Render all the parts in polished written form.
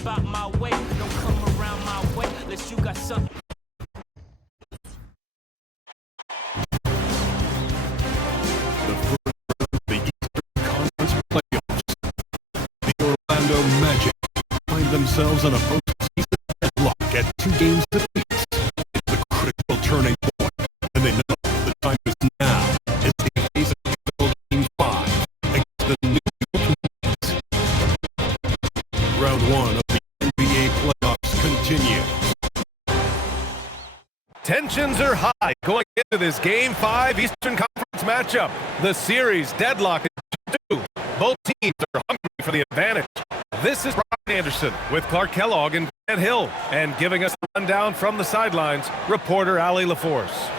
step out my way. Don't come around my way unless you got something. The Eastern Conference playoffs. The Orlando Magic find themselves in a postseason deadlock at 2 games apiece. It's a critical turning point, and they know the time is now as they face a pivotal Game 5 against the New York Knicks. Round 1 of the NBA playoffs continues. Tensions are high going into this Game 5 Eastern Conference matchup. The series deadlock is 2. Both teams are hungry for the advantage. This is Brian Anderson with Clark Kellogg and Grant Hill. And giving us a rundown from the sidelines, reporter Allie LaForce.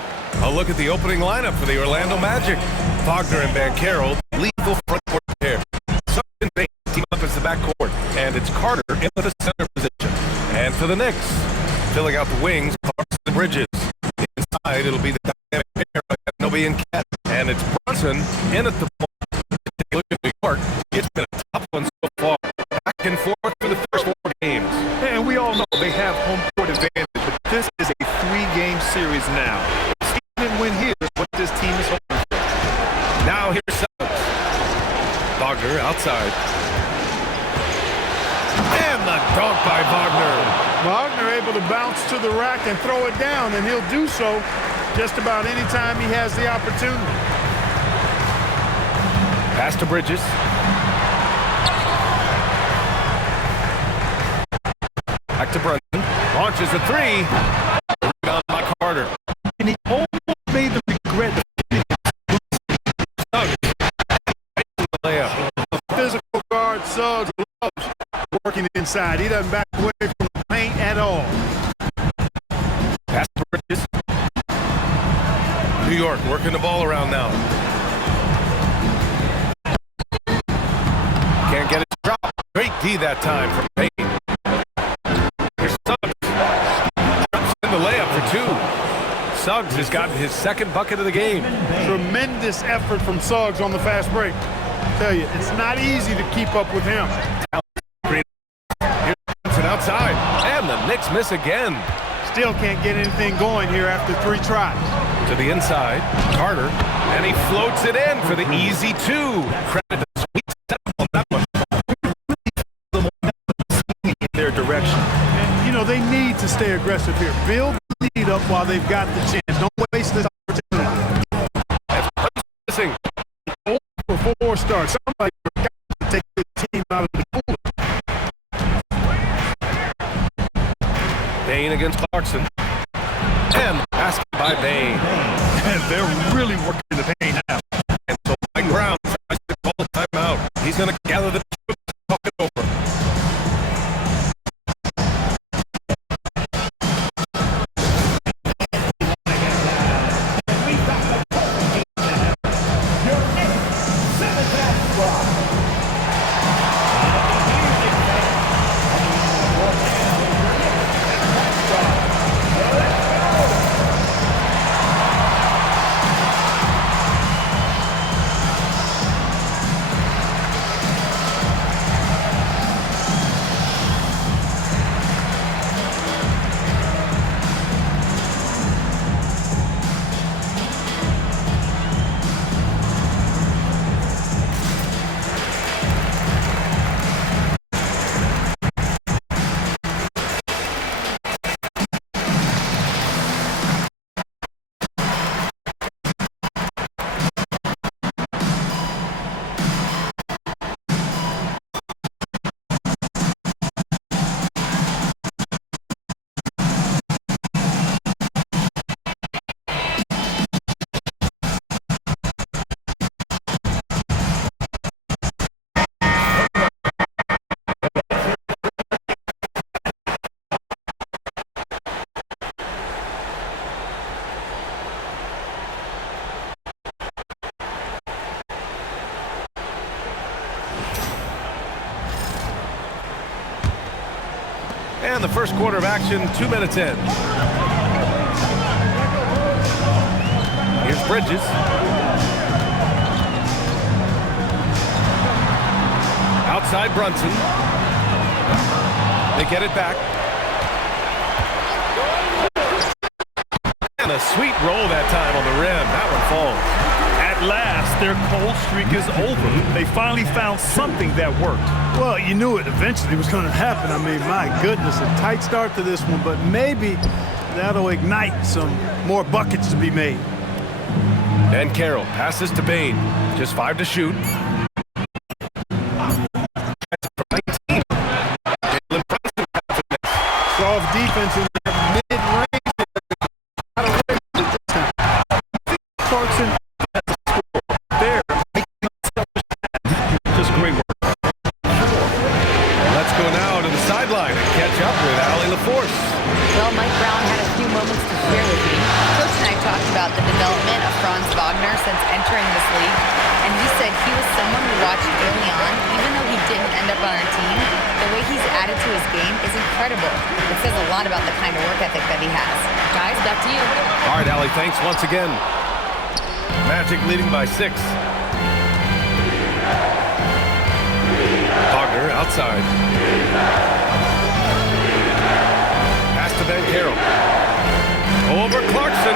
A look at the opening lineup for the Orlando Magic. Wagner and Banchero, lethal front court pair. Suggs and Bain team up as the backcourt. And it's Carter in the center position. And for the Knicks, filling out the wings, Clarkson and Bridges. Inside, it'll be the dynamic pair of Nobi and Cat. And it's Brunson in at the point. Look at New York. It's been a tough one so far. Back and forth for the first 4 games. And we all know they have home court advantage, but this is a 3-game series now. Steven win here is what this team is hoping for. Now here's Suggs. Wagner outside. And the dunk by Wagner. Wagner able to bounce to the rack and throw it down, and he'll do so just about any time he has the opportunity. Pass to Bridges. Back to Brunson. Launches a 3. Rebound by Carter. And he almost made the regret of Suggs. The layup. Physical guard Suggs loves working inside. He doesn't back away from the paint at all. Pass to Bridges. New York working the ball around now. Can't get it to drop. Great D that time from Payne. Here's Suggs. Drops in the layup for 2. Suggs has gotten his 2nd bucket of the game. Tremendous effort from Suggs on the fast break. I tell you, it's not easy to keep up with him. Here's Brunson outside. And the Knicks miss again. Still can't get anything going here after 3 tries. To the inside, Carter, and he floats it in for the easy 2. Credit to sweet setup on that one. in their direction. And, you know, they need to stay aggressive here. Build the lead up while they've got the chance. Don't waste this opportunity. Missing. 0 for 4 starts. Somebody got to take the team out of the pool. Bain against Clarkson. And basket by Bain. And they're really working the paint now. And so Mike Brown tries to call the timeout. He's going to gather the troops and talk it over. And the first quarter of action, 2 minutes in. Here's Bridges. Outside Brunson. They get it back. And a sweet roll that time on the rim. That one falls. At last, their cold streak is over. They finally found something that worked. Well, you knew it eventually was going to happen. I mean, my goodness, a tight start to this one, but maybe that'll ignite some more buckets to be made. Ben Carroll passes to Bain. Just 5 to shoot. Soft defense in that mid-range. Clarkson has a score there. Just great work. Let's go now to the sideline and catch up with Allie LaForce. Well, Mike Brown had a few moments to share with me. Coach and I talked about the development of Franz Wagner since entering this league, and he said he was someone we watched early on, even though he didn't end up on our team. The way he's added to his game is incredible. It says a lot about the kind of work ethic that he has. Guys, back to you. All right, Allie, thanks once again. Magic leading by 6. Wagner outside. Pass to Ben Carroll. Over Clarkson.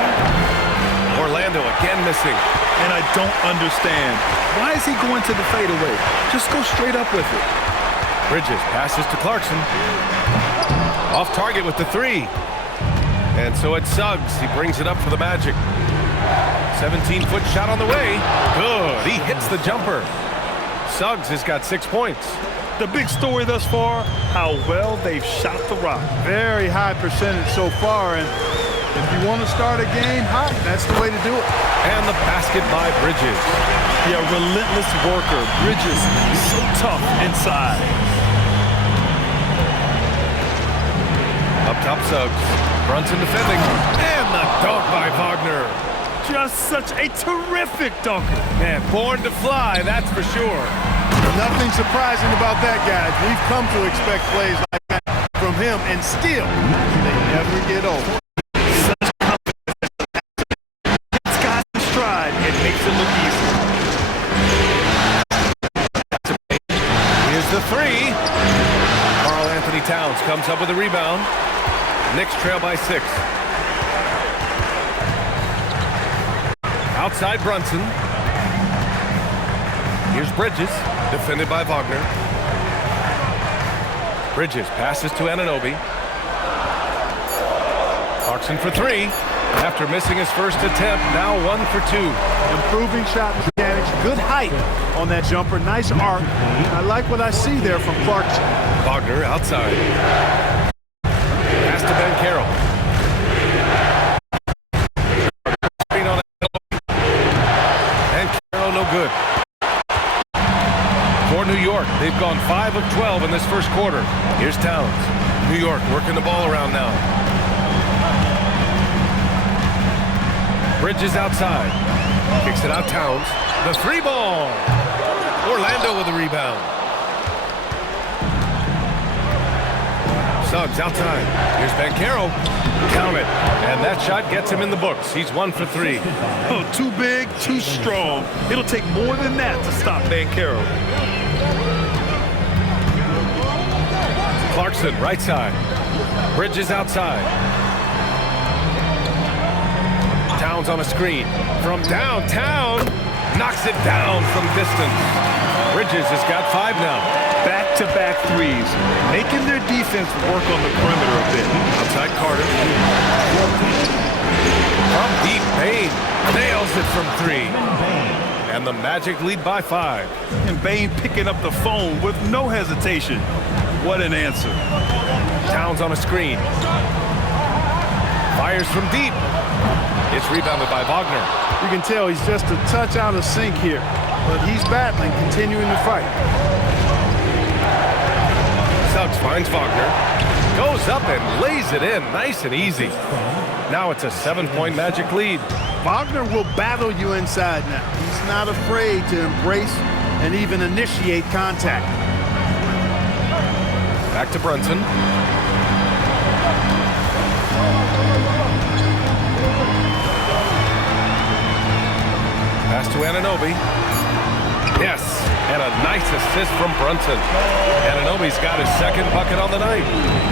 Orlando again missing. And I don't understand. Why is he going to the fadeaway? Just go straight up with it. Bridges passes to Clarkson. Off target with the 3. And so it's Suggs. He brings it up for the Magic. 17-foot shot on the way. Good. He hits the jumper. Suggs has got 6 points. The big story thus far, how well they've shot the rock. Very high percentage so far, and if you want to start a game hot, that's the way to do it. And the basket by Bridges. Yeah, relentless worker. Bridges, so tough inside. Up top, Suggs. Brunson defending. And the dunk by Wagner. Just such a terrific dunker. Man, born to fly, that's for sure. Nothing surprising about that, guys. We've come to expect plays like that from him, and still, they never get old. Such confidence. Gets guys in stride and makes it look easy. Here's the 3. Karl Anthony Towns comes up with a rebound. Knicks trail by 6. Outside Brunson. Here's Bridges, defended by Wagner. Bridges passes to Anunoby. Clarkson for 3. After missing his first attempt, now 1 for 2. Improving shot mechanics, good height on that jumper, nice arc. I like what I see there from Clarkson. Wagner outside. Pass to Ben Carroll. And Carroll no good. For New York, they've gone 5 of 12 in this first quarter. Here's Towns. New York working the ball around now. Bridges outside. Kicks it out Towns. The 3 ball. Orlando with a rebound. Suggs outside. Here's Ben Carroll. Count it. And that shot gets him in the books. He's 1 for 3. Oh, too big, too strong. It'll take more than that to stop Ben Carroll. Clarkson, right side. Bridges outside. Towns on a screen. From downtown. Knocks it down from distance. Bridges has got 5 now. Back-to-back threes, making their defense work on the perimeter a bit. Outside Carter. From deep, Bain nails it from 3. And the Magic lead by 5. And Bain picking up the phone with no hesitation. What an answer. Towns on a screen. Fires from deep. It's rebounded by Wagner. You can tell he's just a touch out of sync here, but he's battling, continuing to fight. Suggs finds Wagner. Goes up and lays it in nice and easy. Now it's a 7-point Magic lead. Wagner will battle you inside now. He's not afraid to embrace and even initiate contact. Back to Brunson. Pass to Anunoby. Yes, And a nice assist from Brunson. Anunoby's got his second bucket on the night.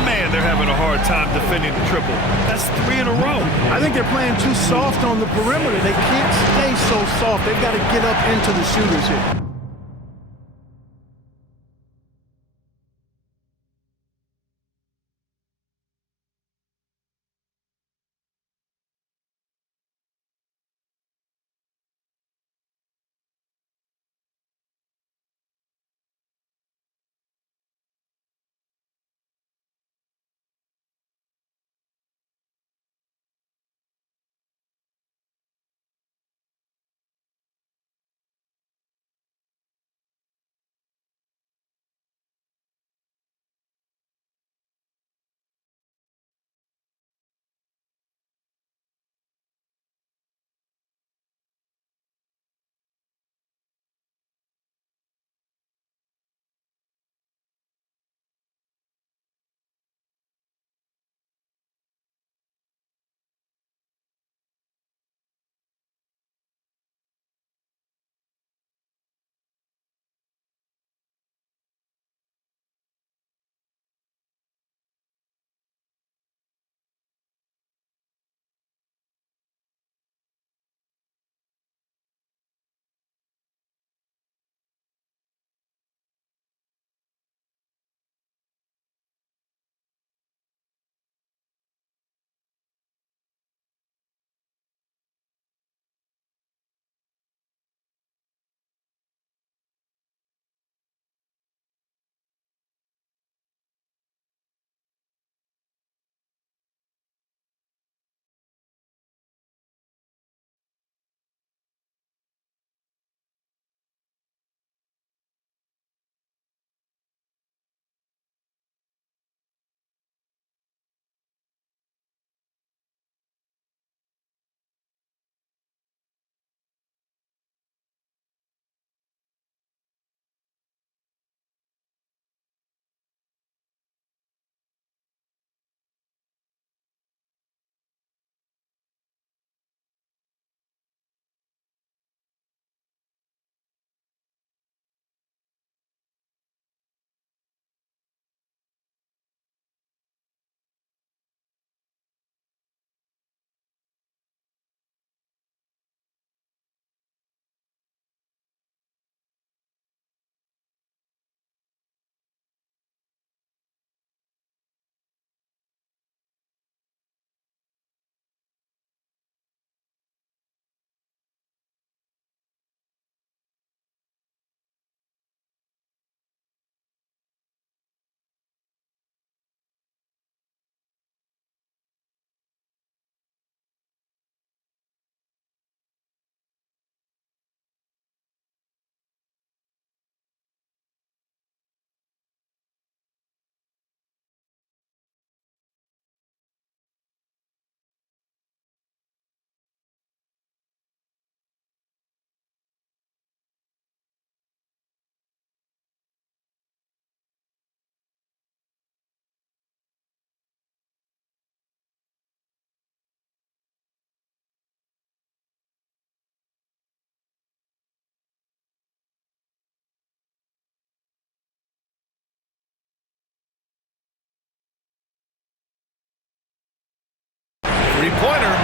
Man, they're having a hard time defending the triple. That's 3 in a row. I think they're playing too soft on the perimeter. They can't stay so soft. They've got to get up into the shooters here. Three-pointer.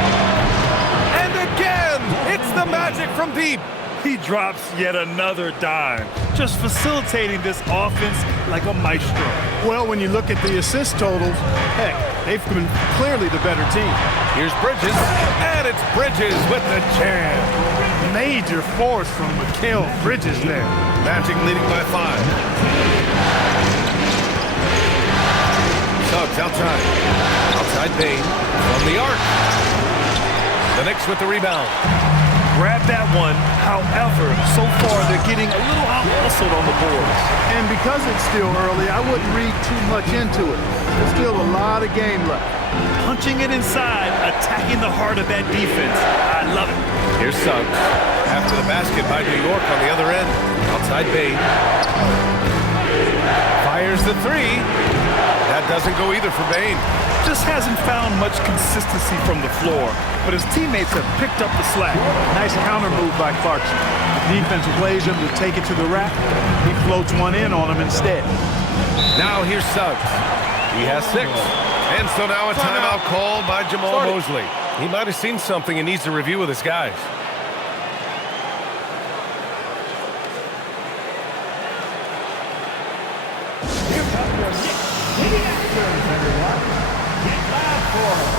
And again, it's the Magic from deep. He drops yet another dime, just facilitating this offense like a maestro. Well, when you look at the assist totals, heck, they've been clearly the better team. Here's Bridges, and it's Bridges with the jam. Major force from Mikal Bridges there. Magic leading by 5. Suggs outside. Outside Bane from the arc. The Knicks with the rebound. Grab that one. However, so far they're getting a little out-hustled on the boards. And because it's still early, I wouldn't read too much into it. There's still a lot of game left. Punching it inside, attacking the heart of that defense. I love it. Here's Suggs. After the basket by New York on the other end. Outside Bane. Fires the 3. That doesn't go either for Bain. Just hasn't found much consistency from the floor, but his teammates have picked up the slack. Nice counter move by Clarkson. The defense plays him to take it to the rack. He floats one in on him instead. Now here's Suggs. He has 6. And so now a timeout called by Jamal Mosley. He might have seen something and needs to review with his guys. Here comes your Knicks City Actors, everyone. Get loud for them.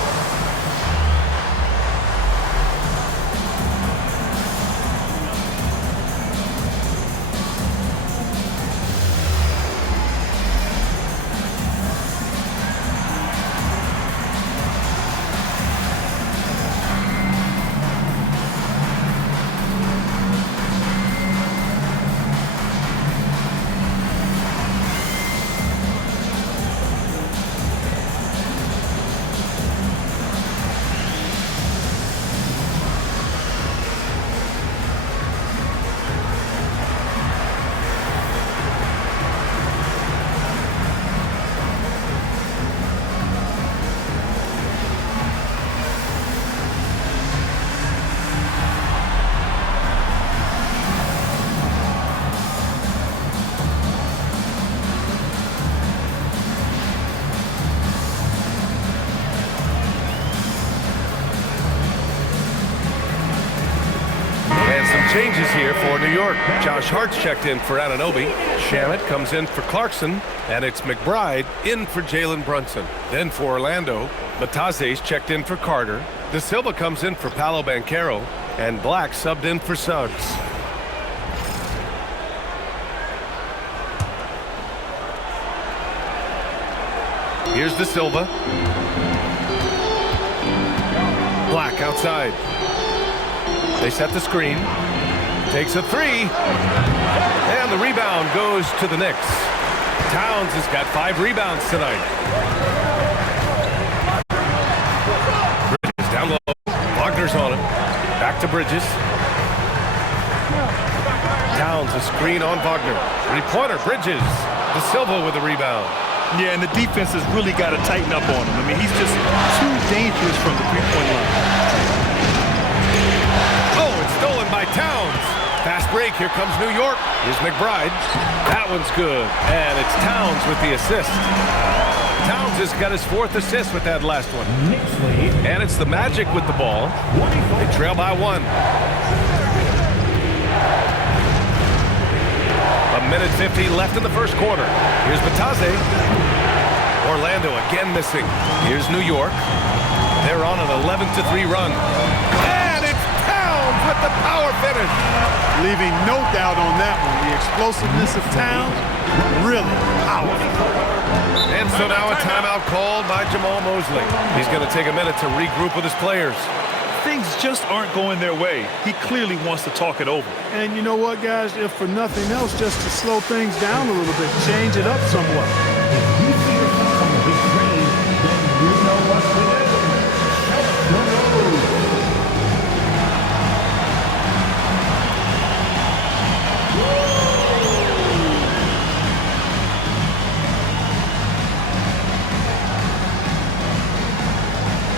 Changes here for New York. Josh Hart's checked in for Anunoby. Shamet comes in for Clarkson. And it's McBride in for Jalen Brunson. Then for Orlando, Matase's checked in for Carter. De Silva comes in for Paolo Banchero. And Black subbed in for Suggs. Here's De Silva. Black outside. They set the screen. Takes a 3. And the rebound goes to the Knicks. Towns has got 5 rebounds tonight. Bridges down low. Wagner's on him. Back to Bridges. Towns a screen on Wagner. 3-pointer. Bridges. De Silva with the rebound. Yeah, and the defense has really got to tighten up on him. I mean, he's just too dangerous from the three-point line. Oh, it's stolen by Towns. Fast break. Here comes New York. Here's McBride. That one's good. And it's Towns with the assist. Towns has got his 4th assist with that last one. Knicks lead. And it's the Magic with the ball. They trail by 1. A minute 50 left in the first quarter. Here's Batase. Orlando again missing. Here's New York. They're on an 11-3 run. And it's Towns with the power finish. Leaving no doubt on that one. The explosiveness of Towns, really powerful. And so now a timeout called by Jamal Mosley. He's going to take a minute to regroup with his players. Things just aren't going their way. He clearly wants to talk it over. And you know what, guys? If for nothing else, just to slow things down a little bit, change it up somewhat. If you see yourself on the big screen, then you know what to do. Set the road.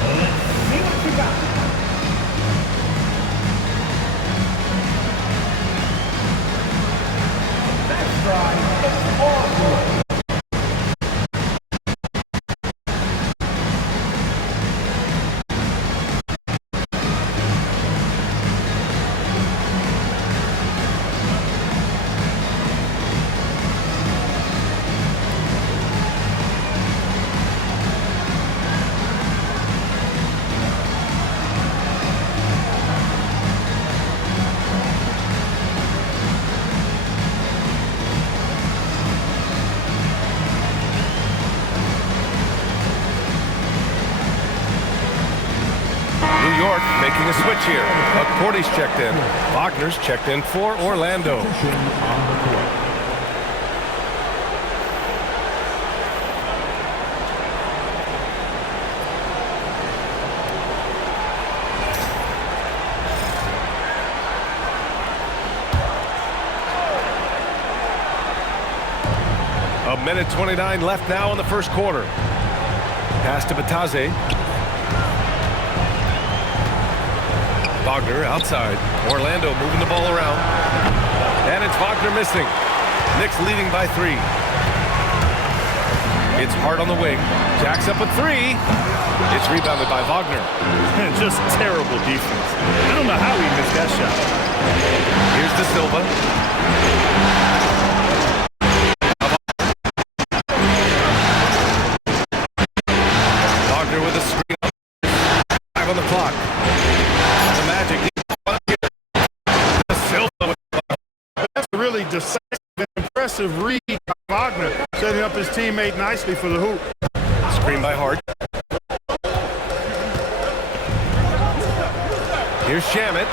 Let's see what you got. That's right. It's all good. Making a switch here. Cordy's checked in. Wagner's checked in for Orlando. A minute 29 left now in the first quarter. Pass to Bataze. Wagner outside. Orlando moving the ball around. And it's Wagner missing. Knicks leading by 3. It's Hart on the wing. Jacks up a 3. It's rebounded by Wagner. Just terrible defense. I don't know how he missed that shot. Here's De Silva. Wagner with a screen. 5 on the clock. The Magic. De Silva with That's a really decisive and impressive read by Wagner, setting up his teammate nicely for the hoop. screen by Hart. Here's Shamet.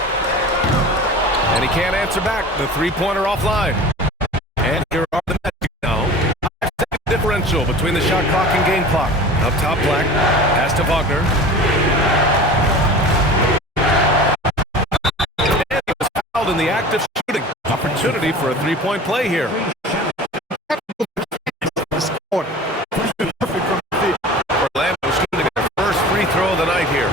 And he can't answer back. The three-pointer offline. And here are the Magic now. 5-second differential between the shot clock and game clock. Up top, Black. Pass to Wagner. And he was fouled in the act of shooting. Opportunity for a three-point play here. Orlando shooting their first free throw of the night here.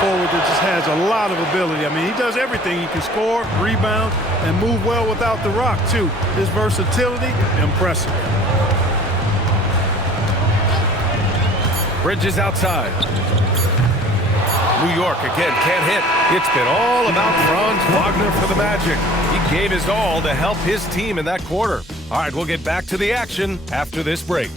Forward that just has a lot of ability. I mean, he does everything. He can score, rebound, and move well without the rock, too. His versatility, impressive. Bridges outside. New York again can't hit. It's been all about Franz Wagner for the Magic. He gave his all to help his team in that quarter. All right, we'll get back to the action after this break.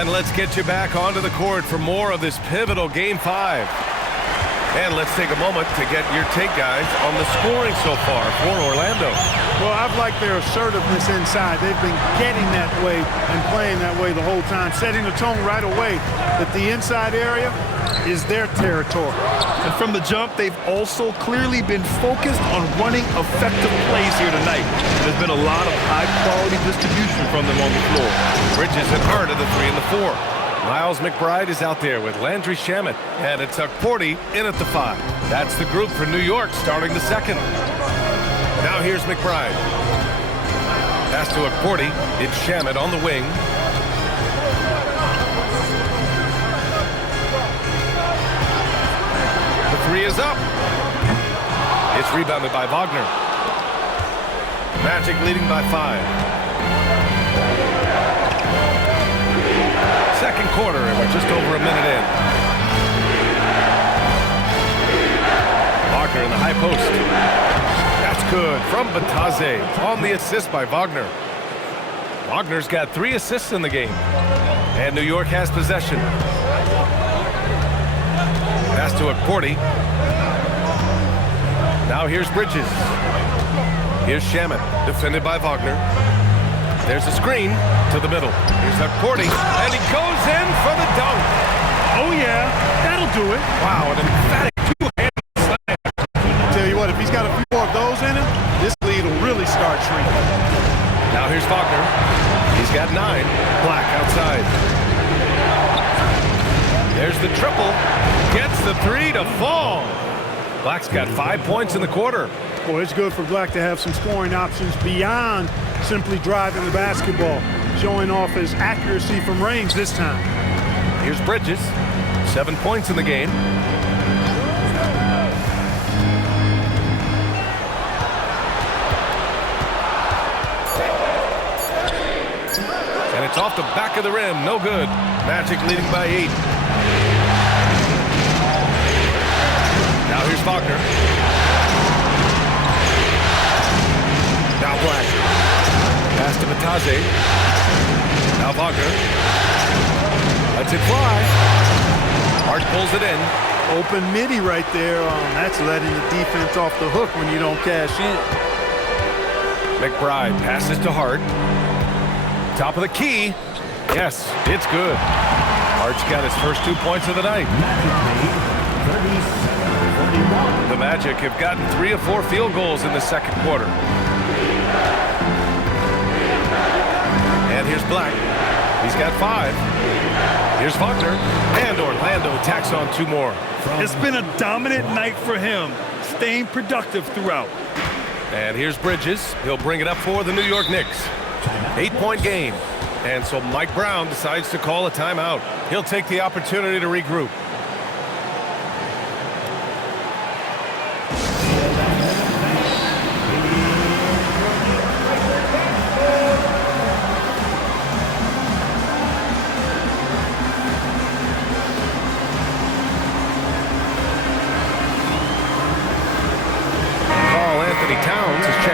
And let's get you back onto the court for more of this pivotal Game 5. And let's take a moment to get your take, guys, on the scoring so far for Orlando. Well, I've liked their assertiveness inside. They've been getting that way and playing that way the whole time, setting the tone right away that the inside area is their territory. And from the jump, they've also clearly been focused on running effective plays here tonight. There's been a lot of high-quality distribution from them on the floor. Bridges and Hart are the 3 and the 4. Miles McBride is out there with Landry Shamet, and it's Porty in at the 5. That's the group for New York starting the second. Now here's McBride. Pass to Porty. It's Shamet on the wing. The 3 is up. It's rebounded by Wagner. Magic leading by 5. Second quarter, and we're just over a minute in. Wagner in the high post. That's good from Bataze on the assist by Wagner. Wagner's got 3 assists in the game. And New York has possession. Pass to Porty. Now here's Bridges. Here's Shamet, defended by Wagner. There's a screen to the middle. Here's Porty, and he goes in for the dunk. Oh, yeah, that'll do it. Wow, an emphatic two-hand slam. Tell you what, if he's got a few more of those in him, this lead will really start shrinking. Now here's Wagner. He's got 9. Black outside. There's the triple. Gets the 3 to fall. Black's got 5 points in the quarter. Boy, it's good for Black to have some scoring options beyond simply driving the basketball, showing off his accuracy from range this time. Here's Bridges. 7 points in the game. And it's off the back of the rim. No good. Magic leading by 8. Now here's Wagner. Now Black. Pass to Bataze. Now Wagner. Lets it fly. Hart pulls it in. Open midi right there. That's letting the defense off the hook when you don't cash in. McBride passes to Hart. Top of the key. Yes, it's good. Hart's got his first 2 points of the night. The Magic have gotten 3 of 4 field goals in the second quarter. And here's Black. He's got 5. Here's Wagner. And Orlando tacks on 2 more. It's been a dominant night for him, staying productive throughout. And here's Bridges. He'll bring it up for the New York Knicks. 8-point game. And so Mike Brown decides to call a timeout. He'll take the opportunity to regroup.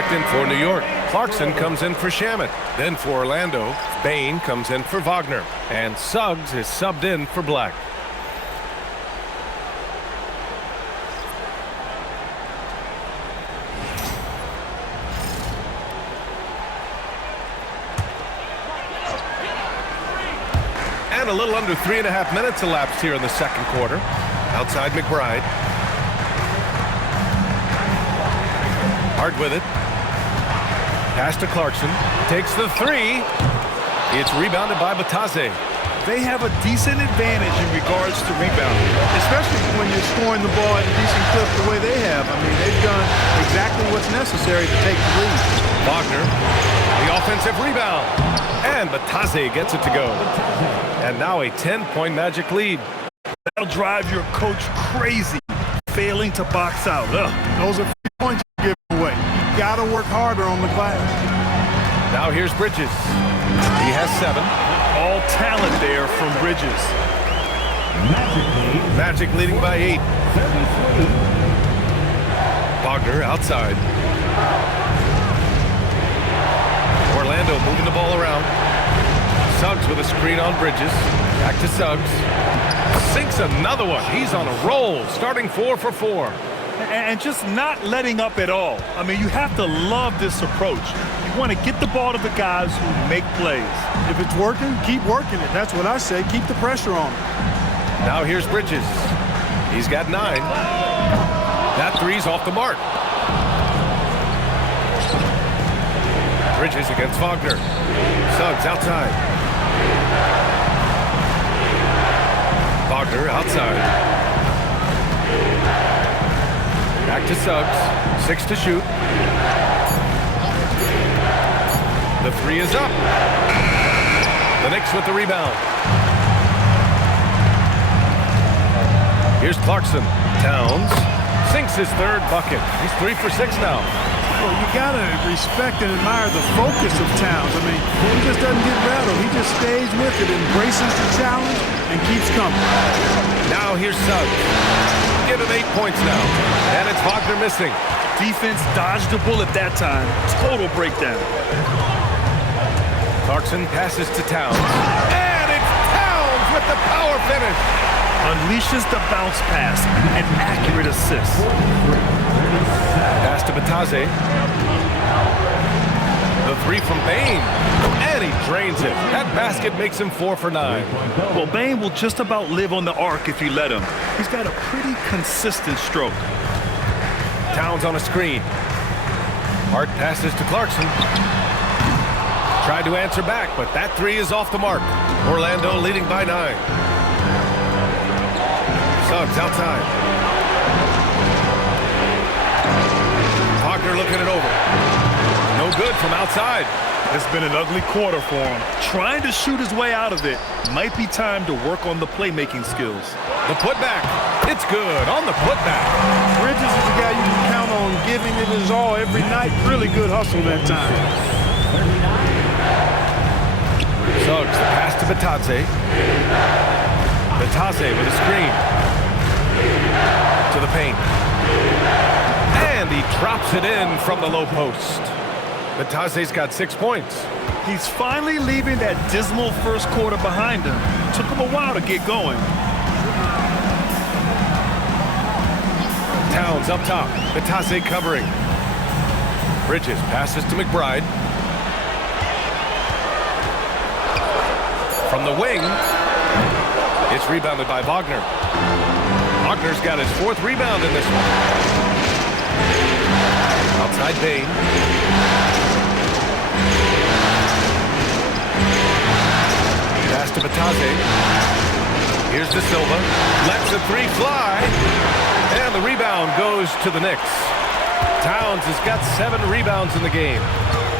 In for New York. Clarkson comes in for Shamet. Then for Orlando, Bain comes in for Wagner. And Suggs is subbed in for Black. And a little under 3.5 minutes elapsed here in the second quarter. Outside McBride. Hart with it. Pass to Clarkson. Takes the 3. It's rebounded by Bataze. They have a decent advantage in regards to rebounding, especially when you're scoring the ball at a decent clip the way they have. I mean, they've done exactly what's necessary to take the lead. Wagner, the offensive rebound. And Bataze gets it to go. And now a 10-point Magic lead. That'll drive your coach crazy, failing to box out. Those are 3 points you give away. Got to work harder on the glass. Now here's Bridges. He has 7. All talent there from Bridges. Magic leading by 8. Wagner outside. Orlando moving the ball around. Suggs with a screen on Bridges. Back to Suggs. Sinks another one. He's on a roll, starting 4 for 4. And just not letting up at all. I mean, you have to love this approach. You want to get the ball to the guys who make plays. If it's working, keep working it. That's what I say. Keep the pressure on him. Now here's Bridges. He's got 9. That three's off the mark. Bridges against Wagner. Suggs outside. Wagner outside. Back to Suggs. 6 to shoot. The three is up. The Knicks with the rebound. Here's Clarkson. Towns sinks his third bucket. He's 3 for 6 now. Well, you got to respect and admire the focus of Towns. I mean, he just doesn't get rattled. He just stays with it, embraces the challenge, and keeps coming. Now here's Suggs. Give him 8 points now. And it's Wagner missing. Defense dodged the bullet that time. Total breakdown. Clarkson passes to Towns. And it's Towns with the power finish. Unleashes the bounce pass. An accurate assist. Pass to Batase. The three from Bain. And he drains it. That basket makes him 4 for 9. Well, Bain will just about live on the arc if you let him. He's got a pretty consistent stroke. Towns on a screen. Hart passes to Clarkson. Tried to answer back, but that three is off the mark. Orlando leading by 9. Suggs outside. Wagner looking it over. No good from outside. It's been an ugly quarter for him. Trying to shoot his way out of it. Might be time to work on the playmaking skills. The putback. It's good on the putback. Bridges is a guy you can count on giving it his all every night. Really good hustle that time. Suggs, the pass to Batase. Batase with a screen. To the paint. And he drops it in from the low post. Batase's got 6 points. He's finally leaving that dismal first quarter behind him. Took him a while to get going. Towns up top. Batase covering. Bridges passes to McBride. From the wing. It's rebounded by Wagner. Wagner's got his 4th rebound in this one. Outside Bain. Pass to Batase. Here's De Silva. Lets the three fly. And the rebound goes to the Knicks. Towns has got 7 rebounds in the game.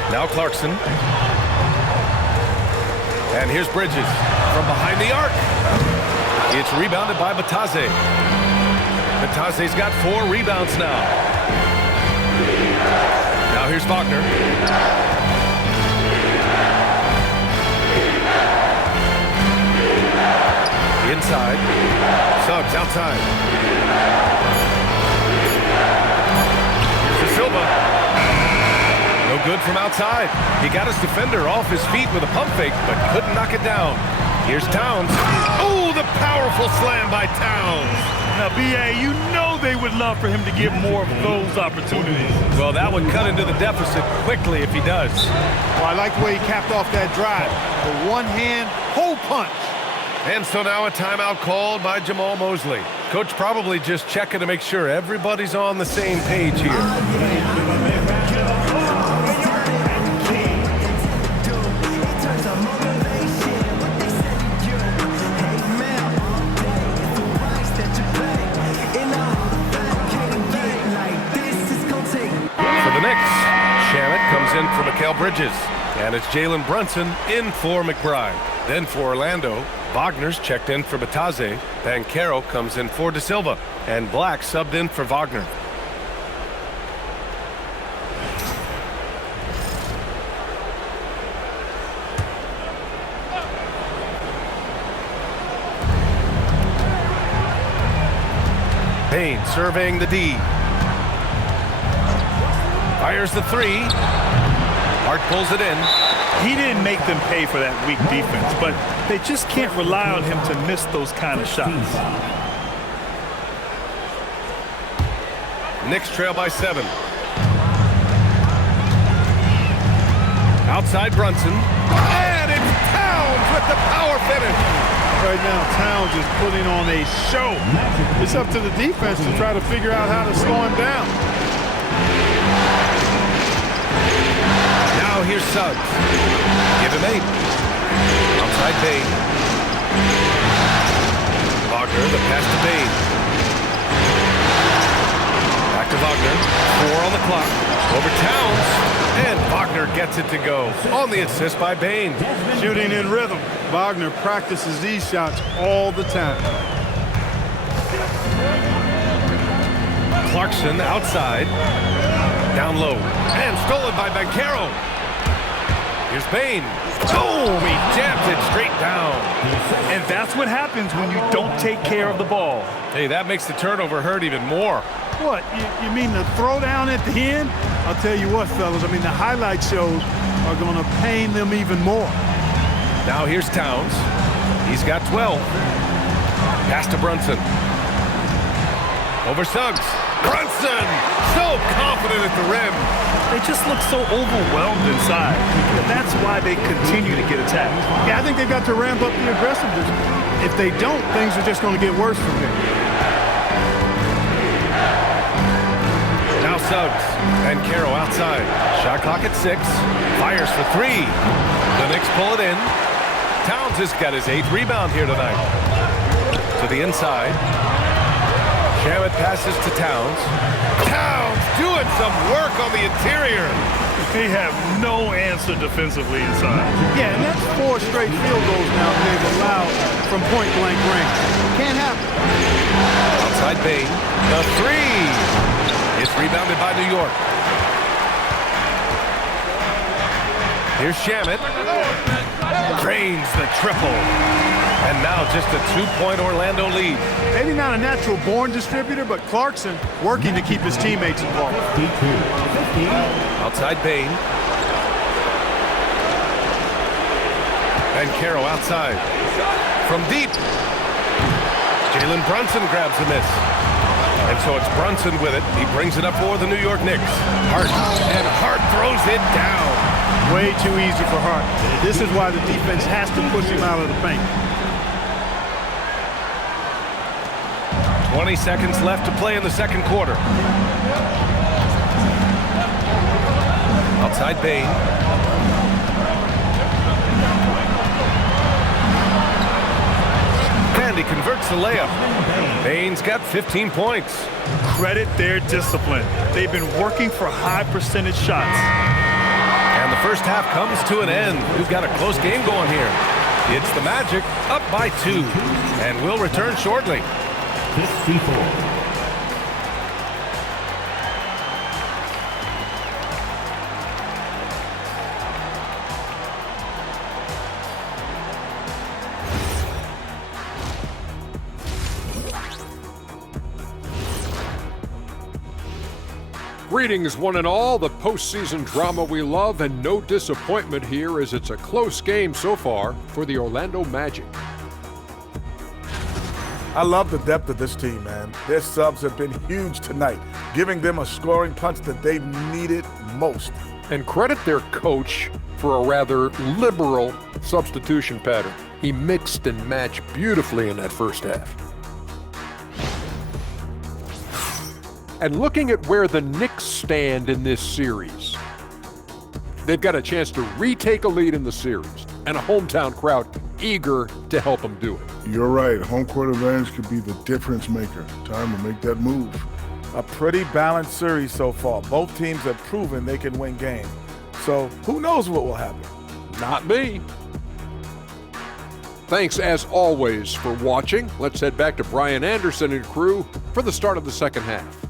Now Clarkson. And here's Bridges from behind the arc. It's rebounded by Batase. Batase's got 4 rebounds now. Now here's Wagner. Inside. Suggs outside. Here's De Silva. No good from outside. He got his defender off his feet with a pump fake, but couldn't knock it down. Here's Towns. Oh, the powerful slam by Towns. Now, B.A., you know they would love for him to get more of those opportunities. Well, that would cut into the deficit quickly if he does. Well, I like the way he capped off that drive. The one-hand hole punch. And so now a timeout called by Jamal Mosley. Coach probably just checking to make sure everybody's on the same page here. For the Knicks, Shamit comes in for Mikal Bridges. And it's Jalen Brunson in for McBride. Then for Orlando, Wagner's checked in for Batase. Banchero comes in for De Silva. And Black subbed in for Wagner. Payne surveying the D. Fires the three. Hart pulls it in. He didn't make them pay for that weak defense, but they just can't rely on him to miss those kind of shots. Knicks trail by 7. Outside Brunson. And it's Towns with the power finish. Right now, Towns is putting on a show. It's up to the defense to try to figure out how to slow him down. Now here's Suggs. Give him 8. Outside Bain. Wagner, the pass to Bain. Back to Wagner. 4 on the clock. Over Towns. And Wagner gets it to go on the assist by Bain. Shooting in rhythm. Wagner practices these shots all the time. Clarkson outside. Down low. And stolen by Banchero. Here's Bain. Boom! He jams it straight down. And that's what happens when you don't take care of the ball. Hey, that makes the turnover hurt even more. What, you mean the throwdown at the end? I'll tell you what, fellas, I mean, the highlight shows are going to pain them even more. Now here's Towns. He's got 12. Pass to Brunson. Over Suggs. Brunson! So confident at the rim. They just look so overwhelmed inside. And that's why they continue to get attacked. Yeah, I think they've got to ramp up the aggressiveness. If they don't, things are just going to get worse from here. Now Suggs. And Caro outside. Shot clock at 6. Fires for 3. The Knicks pull it in. Towns has got his 8th rebound here tonight. To the inside. Shamet passes to Towns. Towns doing some work on the interior. They have no answer defensively inside. Yeah, and that's 4 straight field goals now they've allowed from point-blank range. Can't happen. Outside Bain. The 3. It's rebounded by New York. Here's Shamet. Drains the triple. And now just a 2-point Orlando lead. Maybe not a natural-born distributor, but Clarkson working to keep his teammates involved. Outside Bain. And Caro outside. From deep. Jalen Brunson grabs the miss. And so it's Brunson with it. He brings it up for the New York Knicks. Hart. And Hart throws it down. Way too easy for Hart. This is why the defense has to push him out of the paint. 20 seconds left to play in the second quarter. Outside Bain. And he converts the layup. Bain's got 15 points. Credit their discipline. They've been working for high percentage shots. And the first half comes to an end. We've got a close game going here. It's the Magic up by 2. And we'll return shortly. 54. Greetings, one and all. The postseason drama we love, and no disappointment here as it's a close game so far for the Orlando Magic. I love the depth of this team, man. Their subs have been huge tonight, giving them a scoring punch that they needed most. And credit their coach for a rather liberal substitution pattern. He mixed and matched beautifully in that first half. And looking at where the Knicks stand in this series, they've got a chance to retake a lead in the series and a hometown crowd eager to help them do it. You're right. Home court advantage could be the difference maker. Time to make that move. A pretty balanced series so far. Both teams have proven they can win games. So who knows what will happen? Not me. Thanks as always for watching. Let's head back to Brian Anderson and crew for the start of the second half.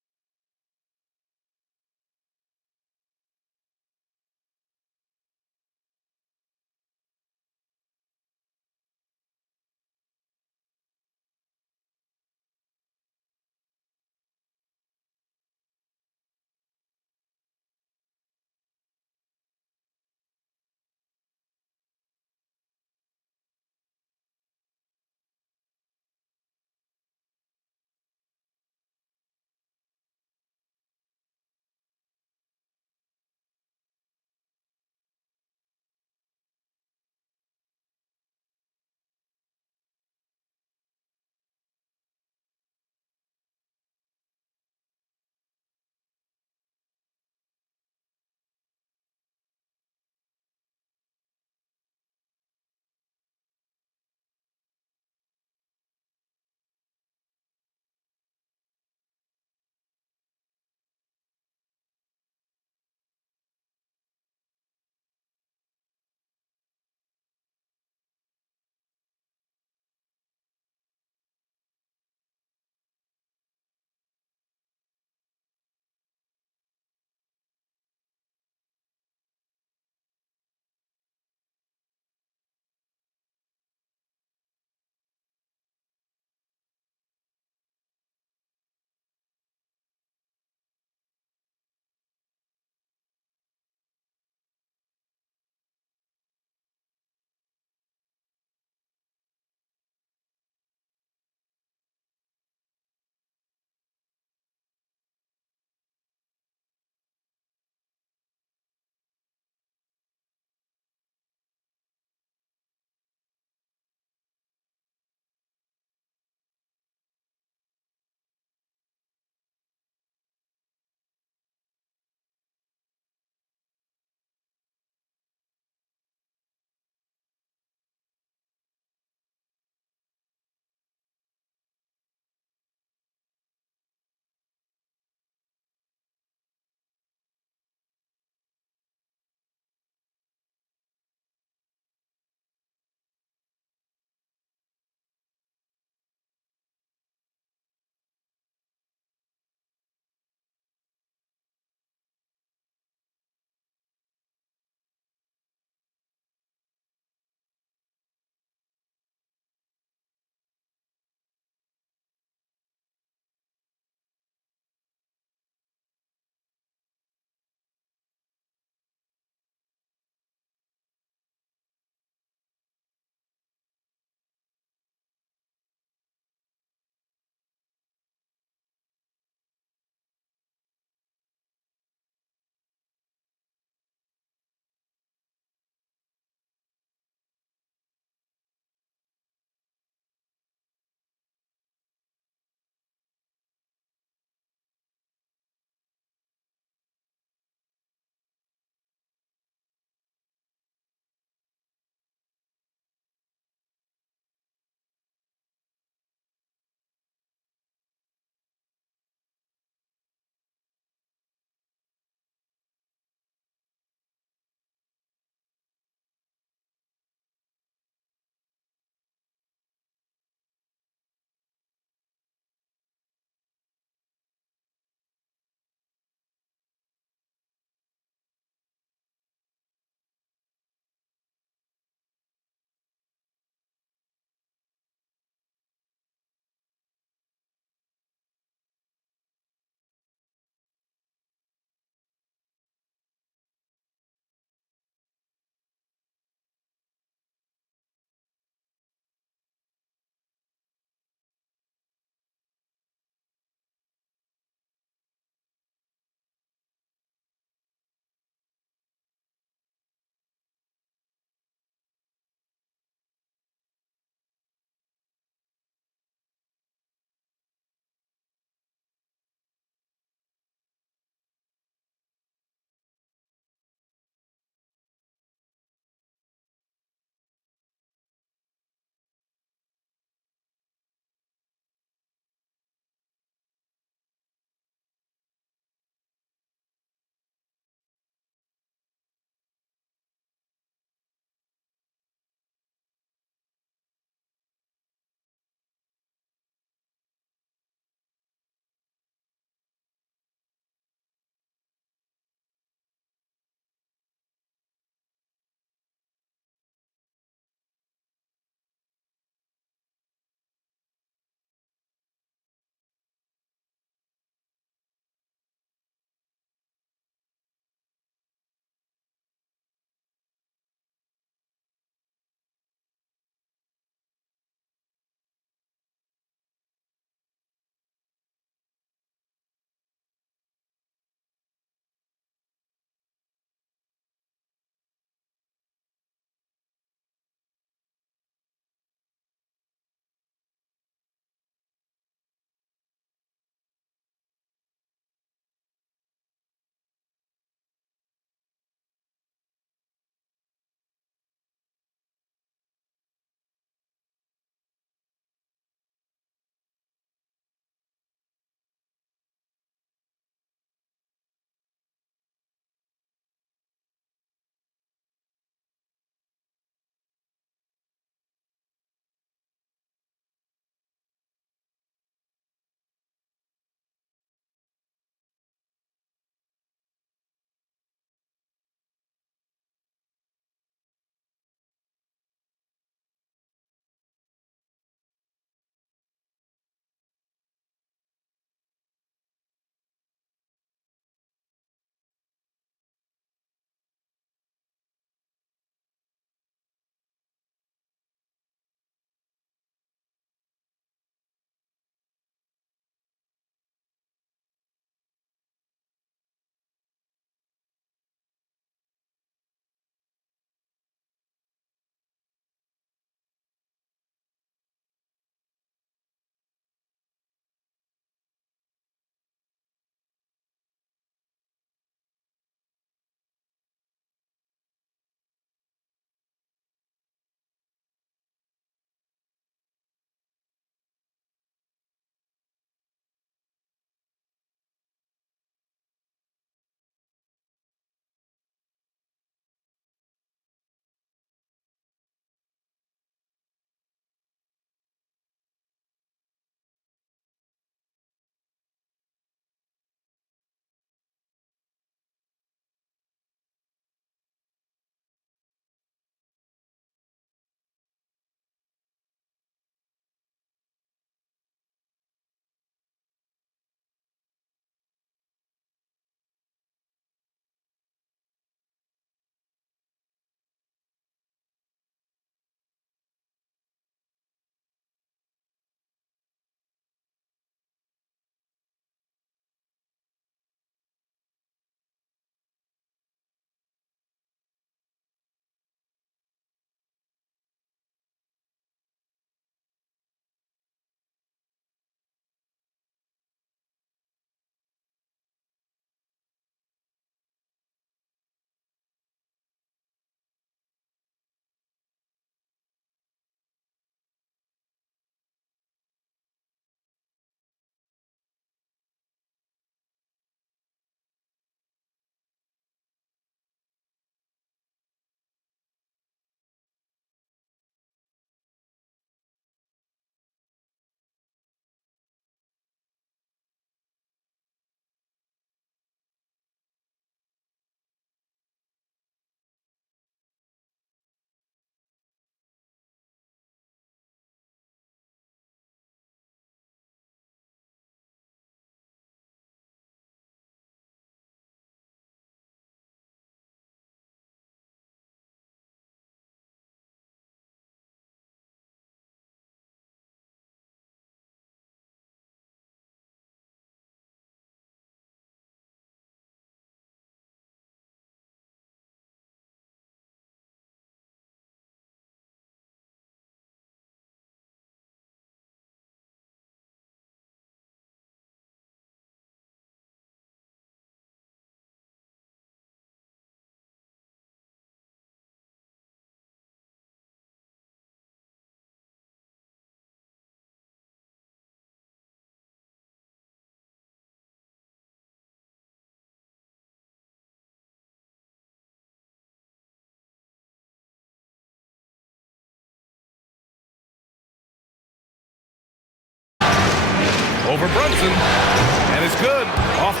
Over Brunson. And it's good. Off.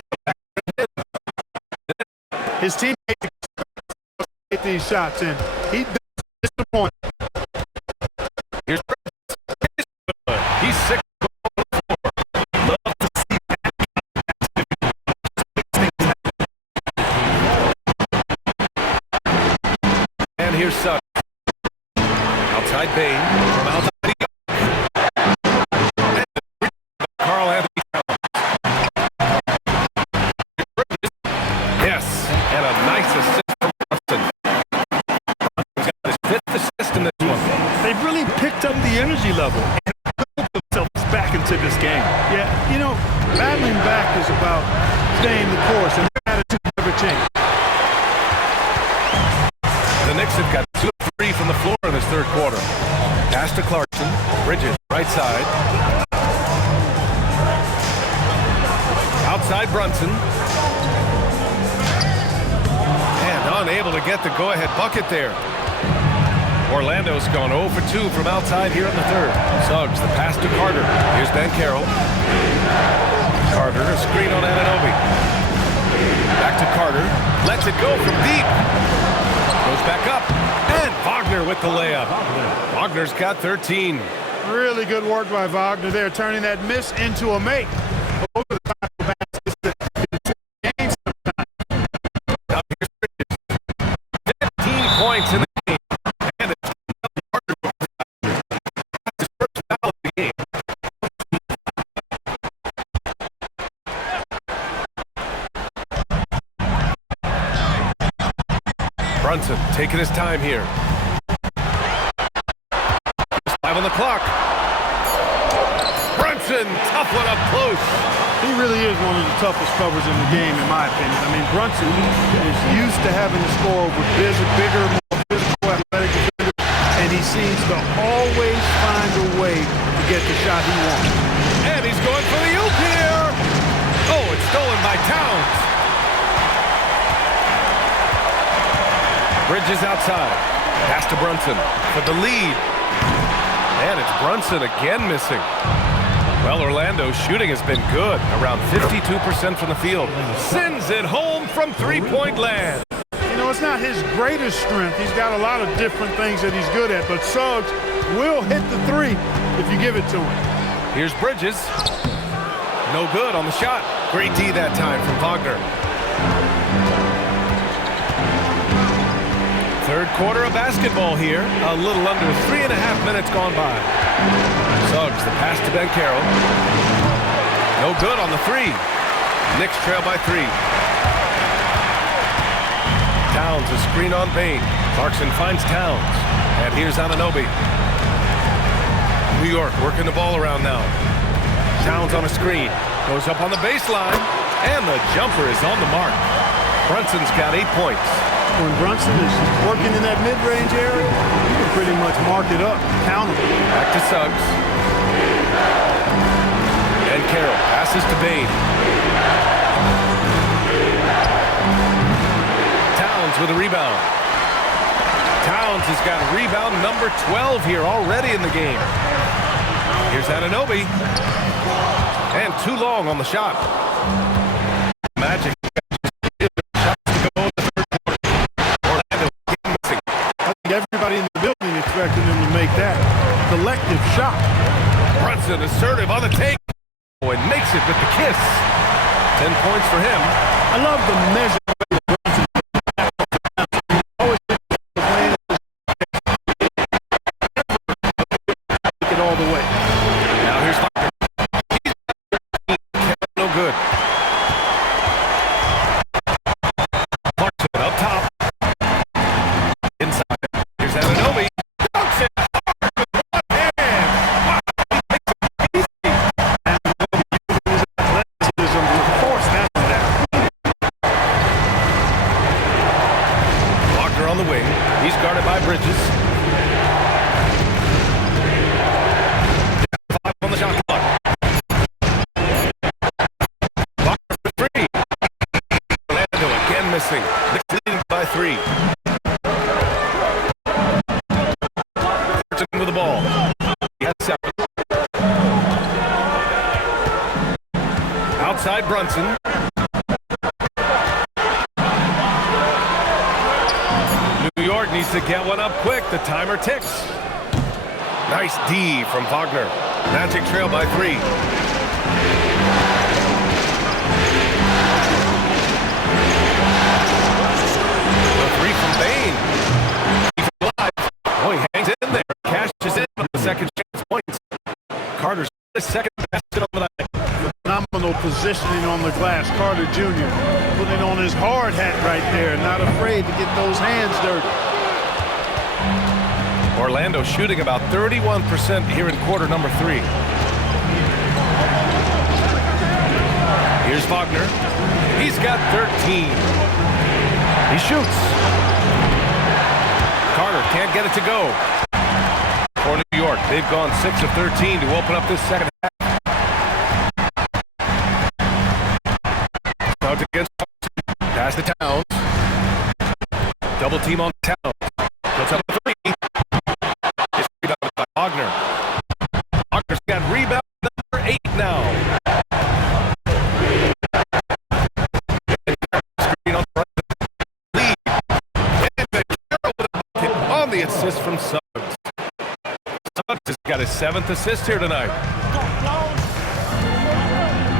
His teammates get these shots in. He doesn't disappoint. Here's he's 6. And here's Suggs. Outside Bain. From outside. Carl Anthony. Yes. And a nice assist from Brunson. He's got his 5th assist in this one. They've really picked up the energy level and built themselves back into this game. Yeah, you know, battling back is about staying the course, and their attitude never changed. The Knicks have got 2 of 3 from the floor in this third quarter. Pass to Clarkson. Bridges, right side. Outside Brunson. And unable to get the go-ahead bucket there. Orlando's gone 0 for 2 from outside here in the third. Suggs, the pass to Carter. Here's Ben Carroll. Carter, a screen on Anunoby. Back to Carter. Lets it go from deep. Goes back up. And Wagner with the layup. Wagner's got 13. Really good work by Wagner there, turning that miss into a make. Over the top of the baskets that games sometimes. 15 points in the game. And it's his first foul of the game. Brunson taking his time here. 5 on the clock. Brunson, tough one up close. He really is one of the toughest covers in the game, in my opinion. I mean, Brunson is used to having to score over bigger, more physical, athletic defenders, and he seems to always find a way to get the shot he wants. And he's going for the oop here. Oh, it's stolen by Towns. Bridges outside. Pass to Brunson for the lead. And it's Brunson again missing. Well, Orlando's shooting has been good, around 52% from the field. Sends it home from three-point land. You know, it's not his greatest strength. He's got a lot of different things that he's good at, but Suggs will hit the three if you give it to him. Here's Bridges. No good on the shot. Great D that time from Wagner. Third quarter of basketball here. A little under 3.5 minutes gone by. Suggs, the pass to Ben Carroll. No good on the three. Knicks trail by 3. Towns, a screen on Bain. Clarkson finds Towns. And here's Anunoby. New York working the ball around now. Towns on a screen. Goes up on the baseline. And the jumper is on the mark. Brunson's got 8 points. When Brunson is working in that mid-range area, you can pretty much mark it up, count him. Back to Suggs. And Carroll passes to Bain. Towns with a rebound. Towns has got rebound number 12 here already in the game. Here's Anunoby. And too long on the shot. Magic. Everybody in the building expecting him to make that collective shot. Brunson assertive on the take. And makes it with the kiss. 10 points for him. I love the measure of Brunson. Always take it all the way. Now here's Wagner. No good. Clarkson up top. Inside. Here's Anunoby. Dunks it hard with one hand. Wow, he makes it easy. Athleticism to force that one down. Wagner on the wing. He's guarded by Bridges. 5 on the shot clock. Wagner for 3. Orlando again missing. Knicks leading by 3. With the ball. He has 7. Brunson. New York needs to get one up quick. The timer ticks. Nice D from Wagner. Magic trail by 3. The 3 from Bain. He's alive. Oh, he hangs in there. Cashes in on the second chance points. Carter's second basket of the night. Phenomenal positioning on the glass. Carter Jr. putting on his hard hat right there. Not afraid to get those hands dirty. Orlando shooting about 31% here in quarter number 3. Here's Wagner. He's got 13. He shoots. Carter can't get it to go. For New York, they've gone 6 of 13 to open up this second half. Out against pass to Towns. Double team on Towns. Puts up a 3. It's rebounded by Wagner. Wagner's got rebound number 8 now. Screen on the right. Lead. And the bucket on the assist from Suggs. Suggs has got his 7th assist here tonight.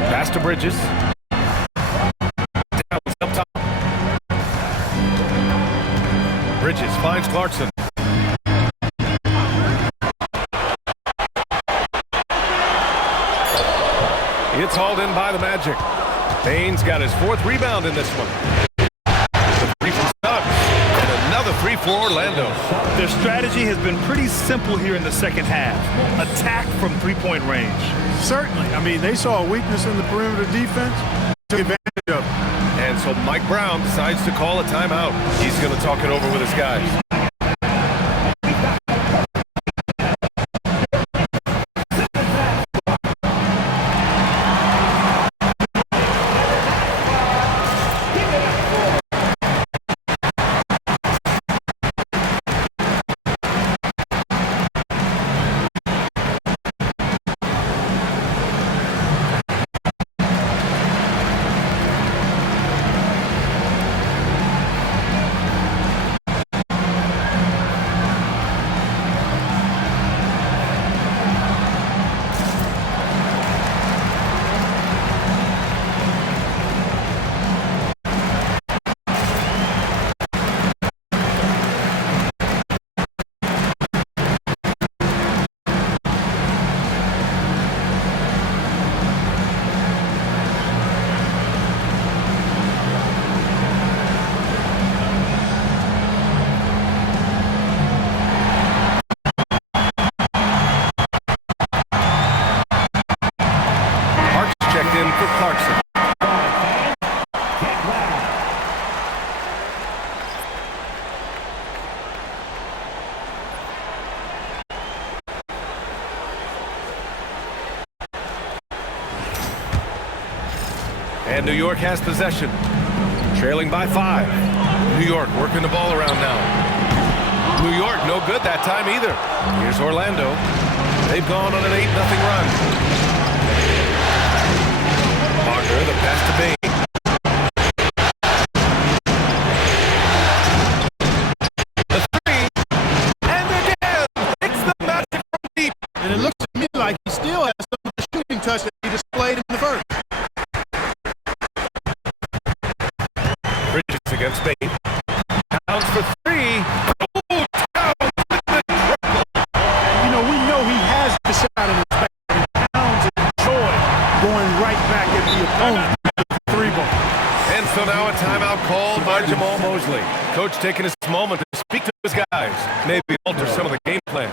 Pass to Bridges. Downs up top. Bridges finds Clarkson. It's hauled in by the Magic. Bain's got his 4th rebound in this one. The 3 from Suggs. And another 3 for Orlando. Their strategy has been pretty simple here in the second half. Attack from three-point range. Certainly. I mean, they saw a weakness in the perimeter defense. Took advantage of it. And so Mike Brown decides to call a timeout. He's going to talk it over with his guys. For Clarkson. And New York has possession. Trailing by 5. New York working the ball around now. New York no good that time either. Here's Orlando. They've gone on an 8-0 run. Wagner, the pass to Bain. The 3, and again, it's the Magic from deep. And it looks to me like he still has some of the shooting touch that he displayed in the first. Bridges against Bain. Towns for 3. Oh, Towns with the triple. You know, we know he has the shot in his back. And Towns enjoy going right back at the opponent. And so now a timeout called by Jamal Mosley. Coach taking his moment to speak to his guys, maybe alter some of the game plan.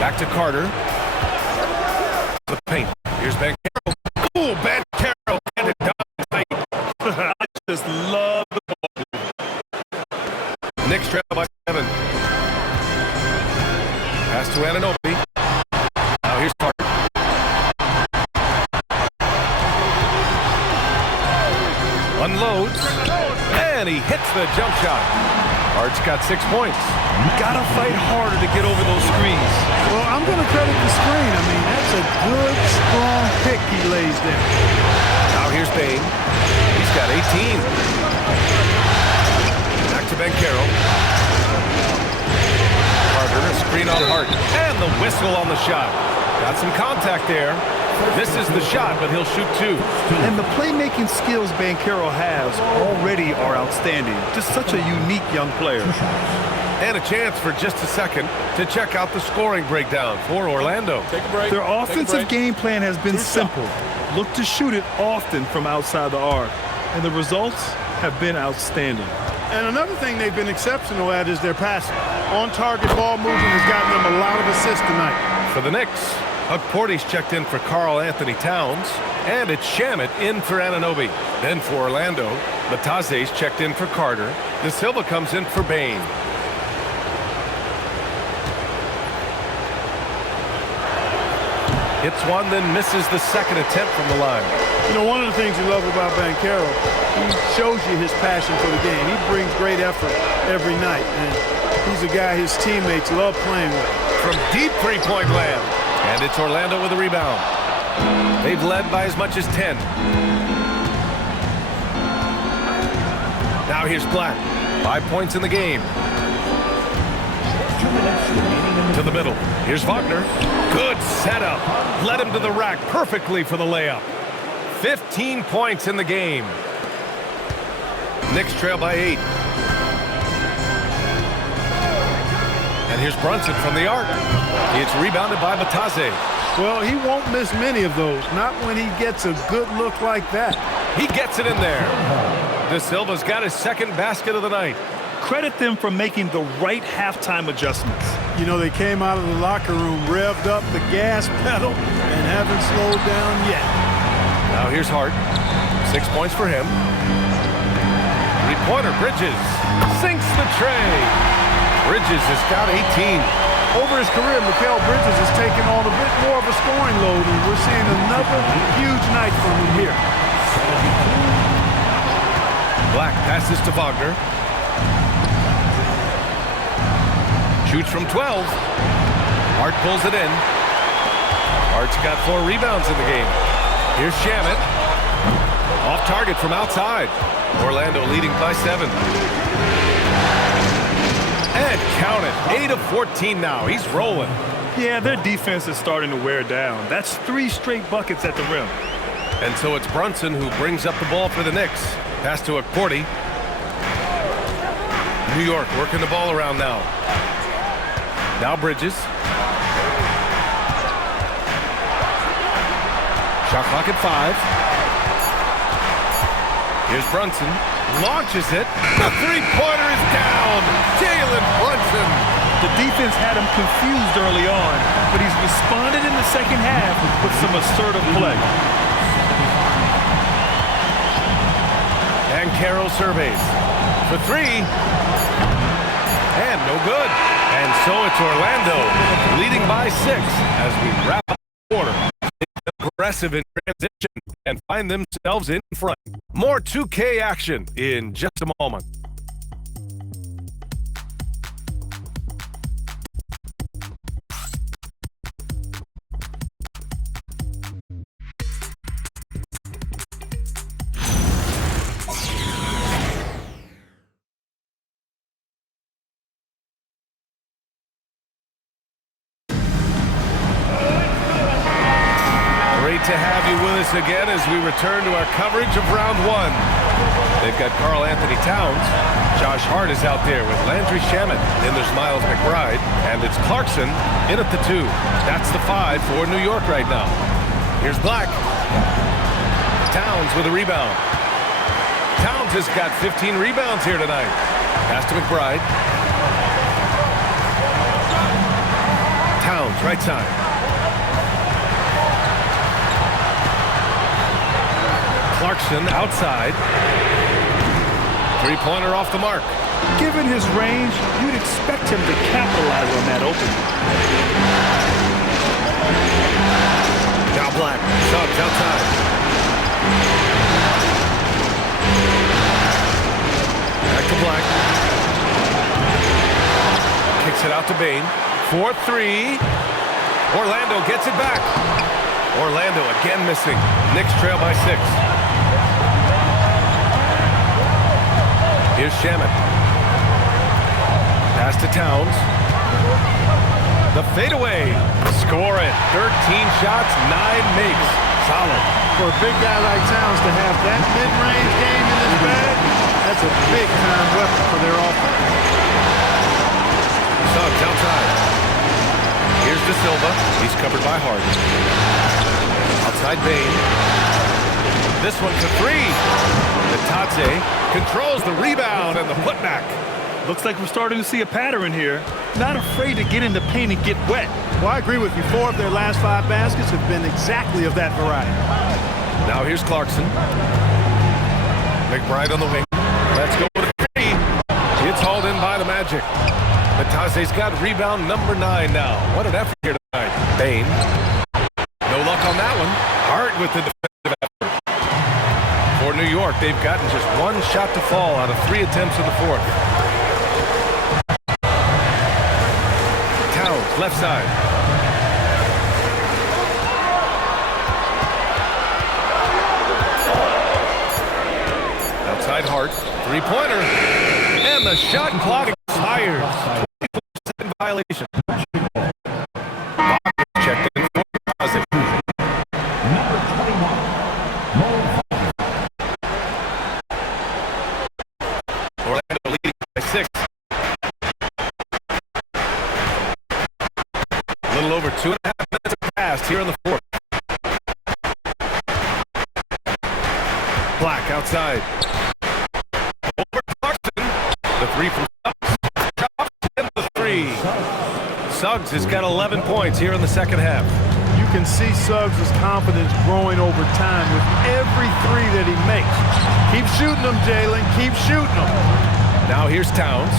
Back to Carter. The paint. Here's Ben Carroll. Ooh, Ben Carroll. And it down tight. I just love the ball. Knicks trail by 7. Pass to Anunoby. Now here's Carter. Unloads. And he hits the jump shot. Hart's got 6 points. Gotta fight harder to get over those screens. Well, I'm going to credit the screen. I mean, that's a good, strong pick he lays there. Now here's Bain. He's got 18. Back to Ben Carroll. Carter, a screen on Hart. And the whistle on the shot. Got some contact there. This is the shot, but he'll shoot 2. And the playmaking skills Banchero has already are outstanding. Just such a unique young player. And a chance for just a second to check out the scoring breakdown for Orlando. Take a break. Their offensive game plan has been simple. Look to shoot it often from outside the arc. And the results have been outstanding. And another thing they've been exceptional at is their passing. On-target ball movement has gotten them a lot of assists tonight. For the Knicks, Hug Porty's checked in for Karl Anthony Towns, and it's Shamet in for Anunoby. Then for Orlando, Bataze's checked in for Carter. De Silva comes in for Bain. Hits one, then misses the second attempt from the line. You know, one of the things you love about Banchero, he shows you his passion for the game. He brings great effort every night, and he's a guy his teammates love playing with. From deep three-point land. And it's Orlando with a rebound. They've led by as much as 10. Now here's Black. 5 points in the game. 2 minutes remaining in the To the middle. Here's Wagner. Good setup. Led him to the rack perfectly for the layup. 15 points in the game. Knicks trail by 8. And here's Brunson from the arc. It's rebounded by Bataze. Well, he won't miss many of those, not when he gets a good look like that. He gets it in there. De Silva's got his second basket of the night. Credit them for making the right halftime adjustments. You know, they came out of the locker room, revved up the gas pedal, and haven't slowed down yet. Now here's Hart. 6 points for him. Three-pointer, Bridges. Sinks the tray. Bridges has got 18. Over his career, Mikal Bridges has taken on a bit more of a scoring load, and we're seeing another huge night from him here. Black passes to Wagner. Shoots from 12. Hart pulls it in. Hart's got 4 rebounds in the game. Here's Shamet. Off target from outside. Orlando leading by 7. And count it. 8 of 14 now. He's rolling. Yeah, their defense is starting to wear down. That's 3 straight buckets at the rim. And so it's Brunson who brings up the ball for the Knicks. Pass to Porty. New York working the ball around now. Now Bridges. Shot clock at 5. Here's Brunson. Launches it. The three-pointer is down. Jalen Brunson. The defense had him confused early on, but he's responded in the second half with some assertive play. And Carroll surveys. For 3. And no good. And so it's Orlando leading by 6 as we wrap up the quarter. Aggressive in transition and find themselves in front. More 2K action in just a moment. us again as we return to our coverage of round one. They've got Karl Anthony Towns. Josh Hart is out there with Landry Shamet. Then there's Miles McBride. And it's Clarkson in at the 2. That's the 5 for New York right now. Here's Black. Towns with a rebound. Towns has got 15 rebounds here tonight. Pass to McBride. Towns, right side. Clarkson outside. Three-pointer off the mark. Given his range, you'd expect him to capitalize on that opening. Now Black. Suggs outside. Back to Black. Kicks it out to Bane. 4-3. Orlando gets it back. Orlando again missing. Knicks trail by 6. Here's Shamet. Pass to Towns. The fadeaway. Score it. 13 shots, 9 makes. Solid. For a big guy like Towns to have that mid-range game in his bag, that's a big-time weapon for their offense. Suggs outside. Here's De Silva. He's covered by Hart. Outside Bane. This one for 3. Natadze controls the rebound and the putback. Looks like we're starting to see a pattern here. Not afraid to get in the paint and get wet. Well, I agree with you. 4 of their last 5 baskets have been exactly of that variety. Now here's Clarkson. McBride on the wing. Let's go to 3. It's hauled in by the Magic. Natadze's got rebound number 9 now. What an effort here tonight. Bane. No luck on that one. Hart with the defensive effort. For New York, they've gotten just 1 shot to fall out of 3 attempts in the 4th. Towns, left side. Outside Hart. 3-pointer. And the shot clock expired. 20% violation. Checked in for deposit. Number 21. Orlando leading by 6. A little over 2.5 minutes have passed here in the 4th. Black outside. Over Clarkson. The 3 from Suggs. Chops in the 3. Suggs has got 11 points here in the second half. You can see Suggs' confidence growing over time with every 3 that he makes. Keep shooting them, Jalen. Keep shooting them. Now here's Towns.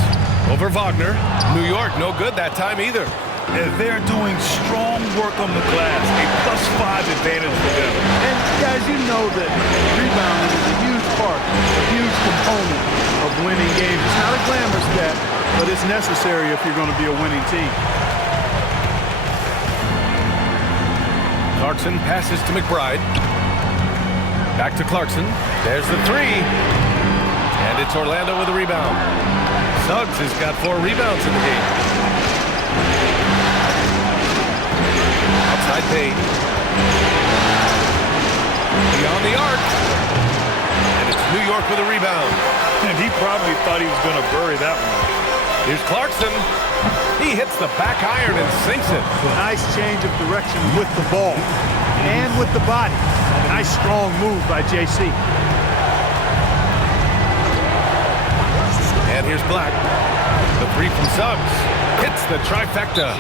Over Wagner. New York, no good that time either. They're doing strong work on the glass. A +5 advantage for them. And guys, you know that rebounding is a huge part, a huge component of winning games. It's not a glamour stat, but it's necessary if you're going to be a winning team. Clarkson passes to McBride. Back to Clarkson. There's the 3. And it's Orlando with a rebound. Suggs has got 4 rebounds in the game. Outside Payne. Beyond the arc. And it's New York with a rebound. And he probably thought he was going to bury that one. Here's Clarkson. He hits the back iron and sinks it. Nice change of direction with the ball and with the body. Nice strong move by JC. And here's Black. The 3 from Suggs. Hits the trifecta.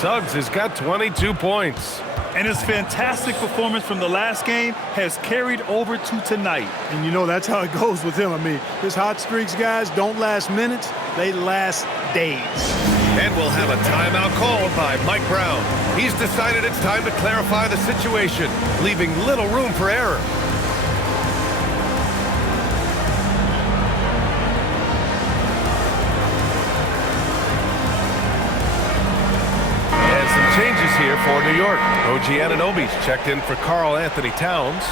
Suggs has got 22 points. And his fantastic performance from the last game has carried over to tonight. And you know that's how it goes with him. I mean, his hot streaks, guys, don't last minutes. They last days. And we'll have a timeout called by Mike Brown. He's decided it's time to clarify the situation, leaving little room for error. And some changes here for New York. OG Anunoby's checked in for Karl Anthony Towns.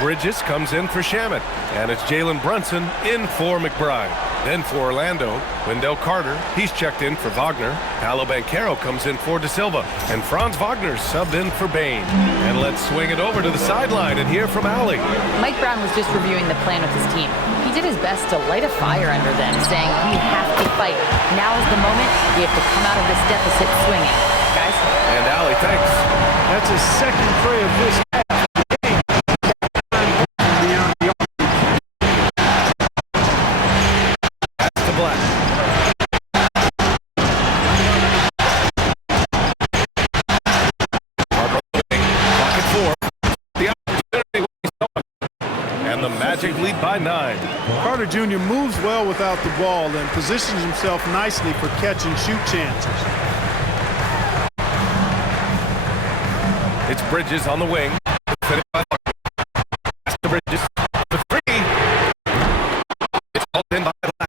Bridges comes in for Shamet. And it's Jalen Brunson in for McBride. Then for Orlando, Wendell Carter, he's checked in for Wagner. Paolo Banchero comes in for De Silva. And Franz Wagner subbed in for Bain. And let's swing it over to the sideline and hear from Allie. Mike Brown was just reviewing the plan with his team. He did his best to light a fire under them, saying we have to fight. Now is the moment. We have to come out of this deficit swinging. Guys? And Allie, thanks. That's his second tray of this half. To Black. Pocket 4. The opportunity. And the Magic lead by 9. Carter Jr. moves well without the ball and positions himself nicely for catch and shoot chances. It's Bridges on the wing. Pass to Bridges. The 3. It's all in by Black.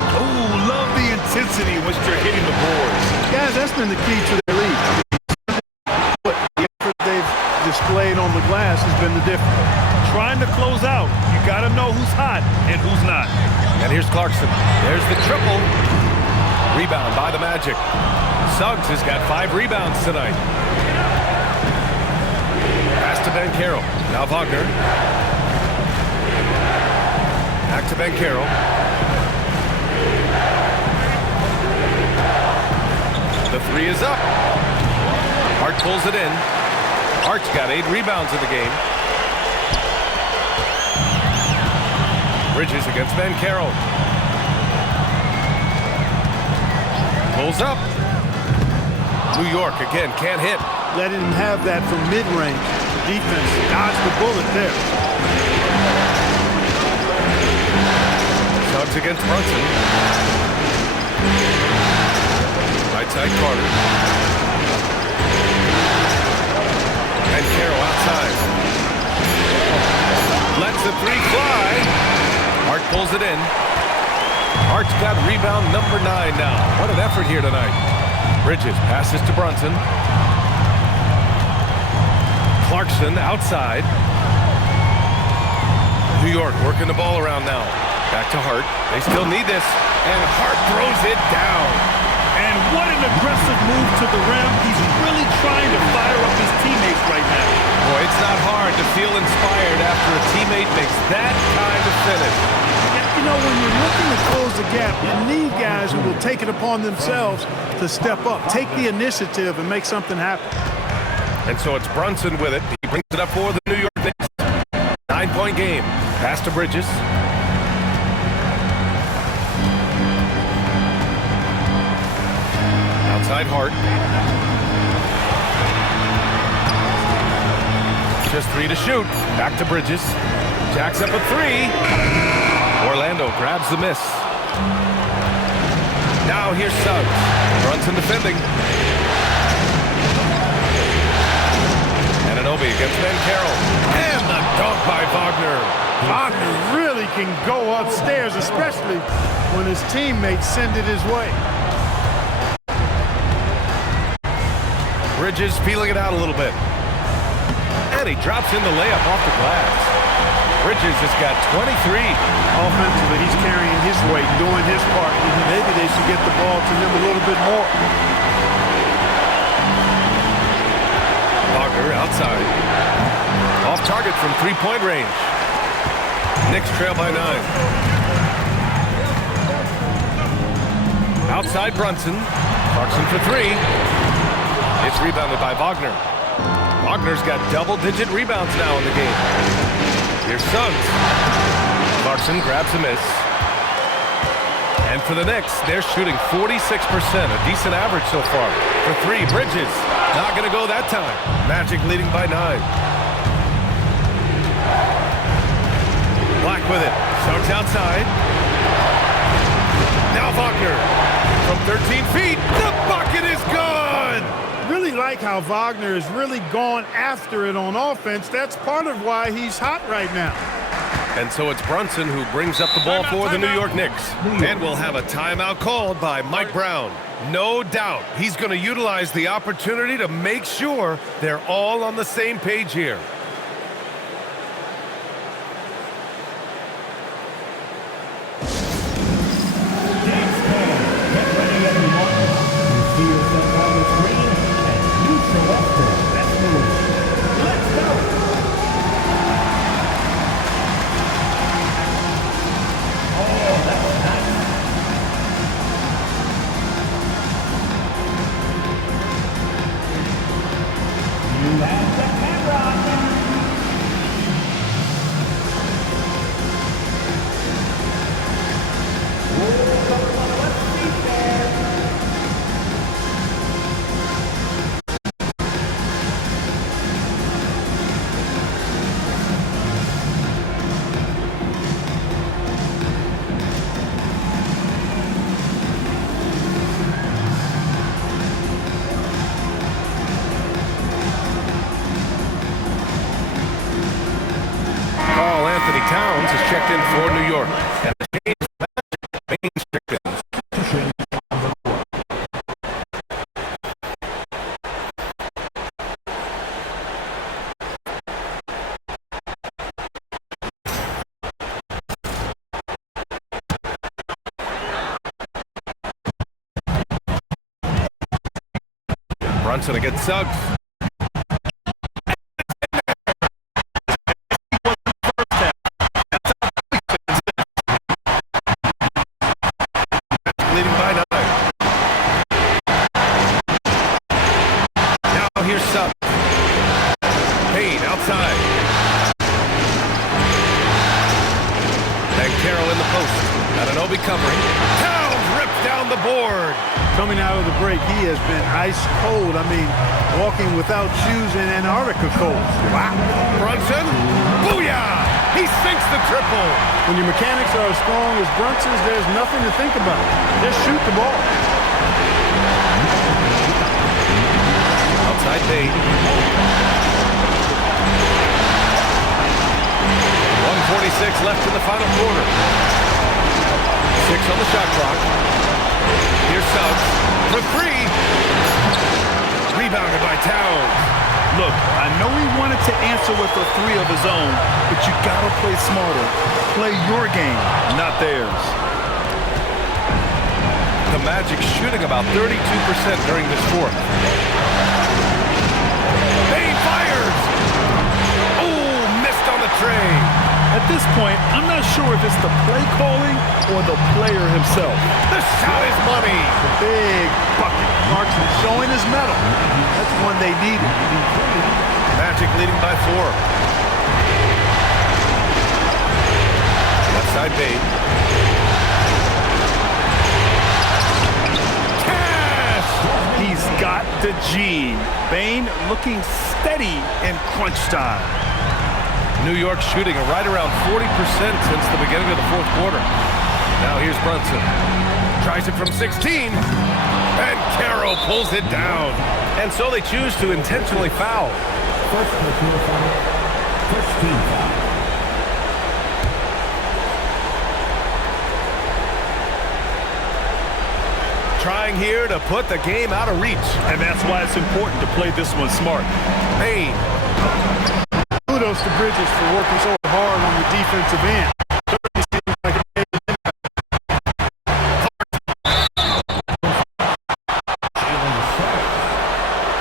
Oh, love the intensity once you're hitting the boards. Guys, that's been the key to their lead. But the effort they've displayed on the glass has been the difference. Trying to close out, you got to know who's hot and who's not. And here's Clarkson. There's the triple. Rebound by the Magic. Suggs has got 5 rebounds tonight. Pass to Banchero. Now Wagner. Back to Banchero. The 3 is up. Hart pulls it in. Hart's got 8 rebounds in the game. Bridges against Banchero. Pulls up. New York again can't hit. Letting him have that from mid-range. The defense dodged the bullet there. Suggs against Brunson. Right side Carter. And Carroll outside. Lets the 3 fly. Hart pulls it in. Hart's got rebound number 9 now. What an effort here tonight. Bridges passes to Brunson. Clarkson outside. New York working the ball around now. Back to Hart. They still need this. And Hart throws it down. And what an aggressive move to the rim. He's really trying to fire up his teammates right now. Boy, it's not hard to feel inspired after a teammate makes that kind of finish. You know, when you're looking to close the gap, you need guys who will take it upon themselves to step up, take the initiative, and make something happen. And so it's Brunson with it. He brings it up for the New York Knicks. 9-point game. Pass to Bridges. Outside Hart. Just 3 to shoot. Back to Bridges. Jacks up a 3. Orlando grabs the miss. Now here's Suggs. Brunson defending. Anunoby against Banchero. And the dunk by Wagner. Wagner really can go upstairs, especially when his teammates send it his way. Bridges feeling it out a little bit. And he drops in the layup off the glass. Bridges has got 23. Offensively, he's carrying his weight, doing his part. Maybe they should get the ball to him a little bit more. Wagner outside. Off target from 3-point range. Knicks trail by 9. Outside Brunson. Clarkson for 3. It's rebounded by Wagner. Wagner's got double-digit rebounds now in the game. Here's Suggs. Clarkson grabs a miss. And for the Knicks, they're shooting 46%, a decent average so far. For 3, Bridges. Not going to go that time. Magic leading by 9. Black with it. Suggs outside. Now Wagner. From 13 feet, the bucket is gone! Really like how Wagner has really gone after it on offense. That's part of why he's hot right now. And so it's Brunson who brings up the ball for the New York Knicks. And we'll have a timeout called by Mike Brown. No doubt he's going to utilize the opportunity to make sure they're all on the same page here. Towns is checked in for New York. And the change Baines checked in. Brunson against Suggs. Leading by 9. Now here's Suggs. Payne outside. And Carroll in the post. Ananobi covering. Towns rips down the board. Coming out of the break, he has been ice cold. I mean, walking without shoes in Antarctica cold. Wow. Brunson. Booyah! He sinks the triple. When your mechanics are as strong as Brunson's, there's nothing to think about. Just shoot the ball. Outside Bate. 1:46 left in the final quarter. 6 on the shot clock. Here's Suggs for 3. Rebounded by Towns. Look, I know he wanted to answer with a 3 of his own, but you gotta play smarter. Play your game, not theirs. The Magic shooting about 32% during this fourth. Bane fires! Oh, missed on the tray. At this point, I'm not sure if it's the play calling or the player himself. The shot is money. Big bucket. Clarkson showing his mettle. That's one they needed. Magic leading by 4. Left side Bate. Cash! He's got the G. Bane looking steady in crunch time. New York shooting right around 40% since the beginning of the fourth quarter. Now here's Brunson. Tries it from 16. And Carroll pulls it down. And so they choose to intentionally foul. First personal foul. First team foul. Trying here to put the game out of reach. And that's why it's important to play this one smart. Payne. Kudos to Bridges for working so hard on the defensive end. Certainly seems like it made an impact.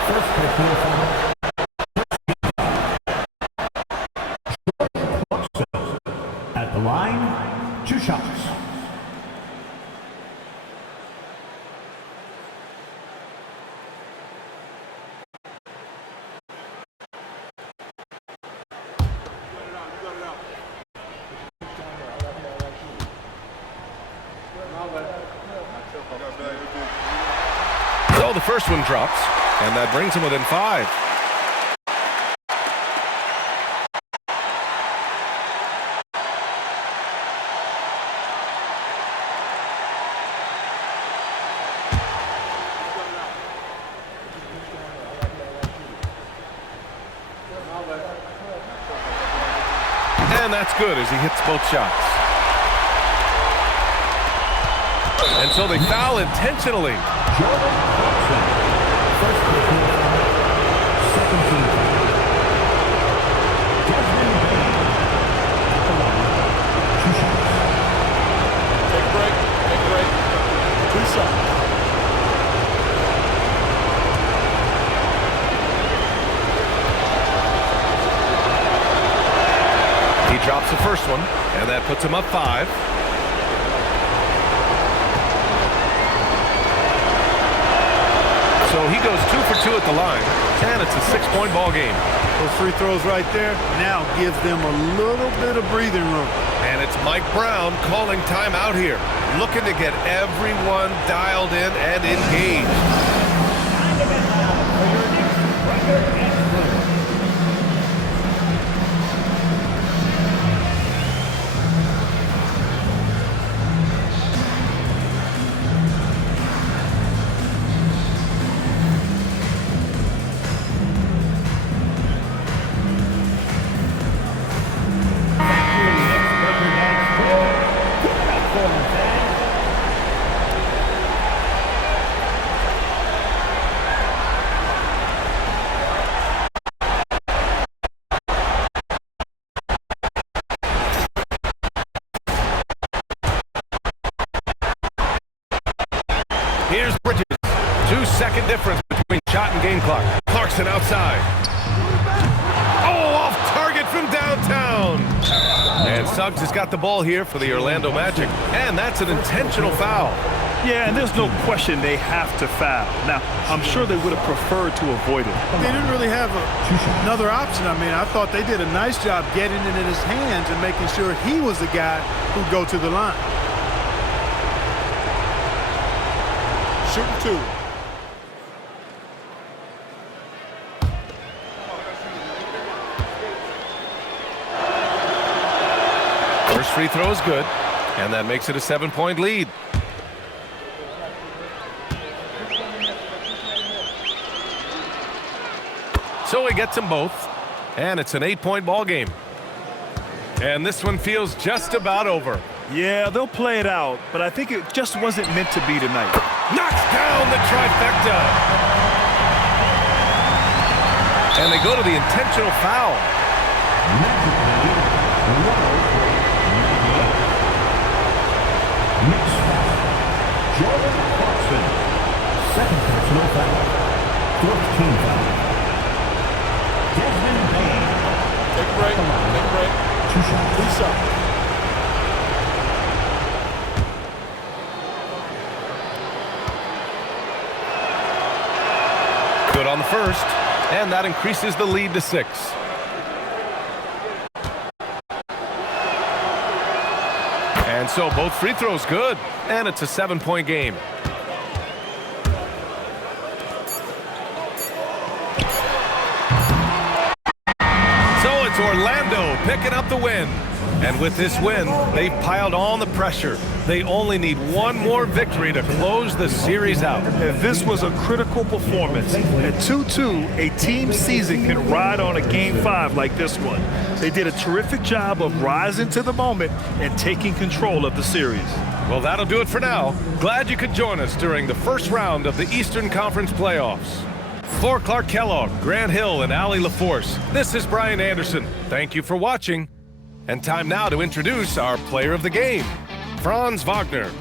First personal foul. At the line, 2 shots. So the first one drops, and that brings him within 5. And that's good as he hits both shots. And so they foul intentionally. First personal foul. Second team foul. Desmond Bane. At the line, 2 shots. Take a break. Take a break. 2 shots. He drops the first one, and that puts him up 5. So he goes 2 for 2 at the line, and it's a 6-point ball game. Those free throws right there now give them a little bit of breathing room. And it's Mike Brown calling timeout here, looking to get everyone dialed in and engaged. Here's Bridges. 2-second difference between shot and game clock. Clarkson outside. Oh, off target from downtown. And Suggs has got the ball here for the Orlando Magic. And that's an intentional foul. Yeah, and there's no question they have to foul. Now, I'm sure they would have preferred to avoid it. They didn't really have another option. I mean, I thought they did a nice job getting it in his hands and making sure he was the guy who'd go to the line. Shooting 2. First free throw is good, and that makes it a 7-point lead. So he gets them both, and it's an 8-point ball game. And this one feels just about over. Yeah, they'll play it out, but I think it just wasn't meant to be tonight. Knocks down the trifecta. And they go to the intentional foul. Knicks foul. Jordan Clarkson. Second personal foul. Fourth team foul. Desmond Bain. Take a break. Take a break. 2 shots. 2 shots. Good on the first, and that increases the lead to 6. And so both free throws good, and it's a 7-point game. So it's Orlando picking up the win. And with this win, they've piled on the pressure. They only need one more victory to close the series out. And this was a critical performance. At 2-2, a team season can ride on a Game 5 like this one. They did a terrific job of rising to the moment and taking control of the series. Well, that'll do it for now. Glad you could join us during the first round of the Eastern Conference playoffs. For Clark Kellogg, Grant Hill, and Allie LaForce, this is Brian Anderson. Thank you for watching. And time now to introduce our player of the game, Franz Wagner.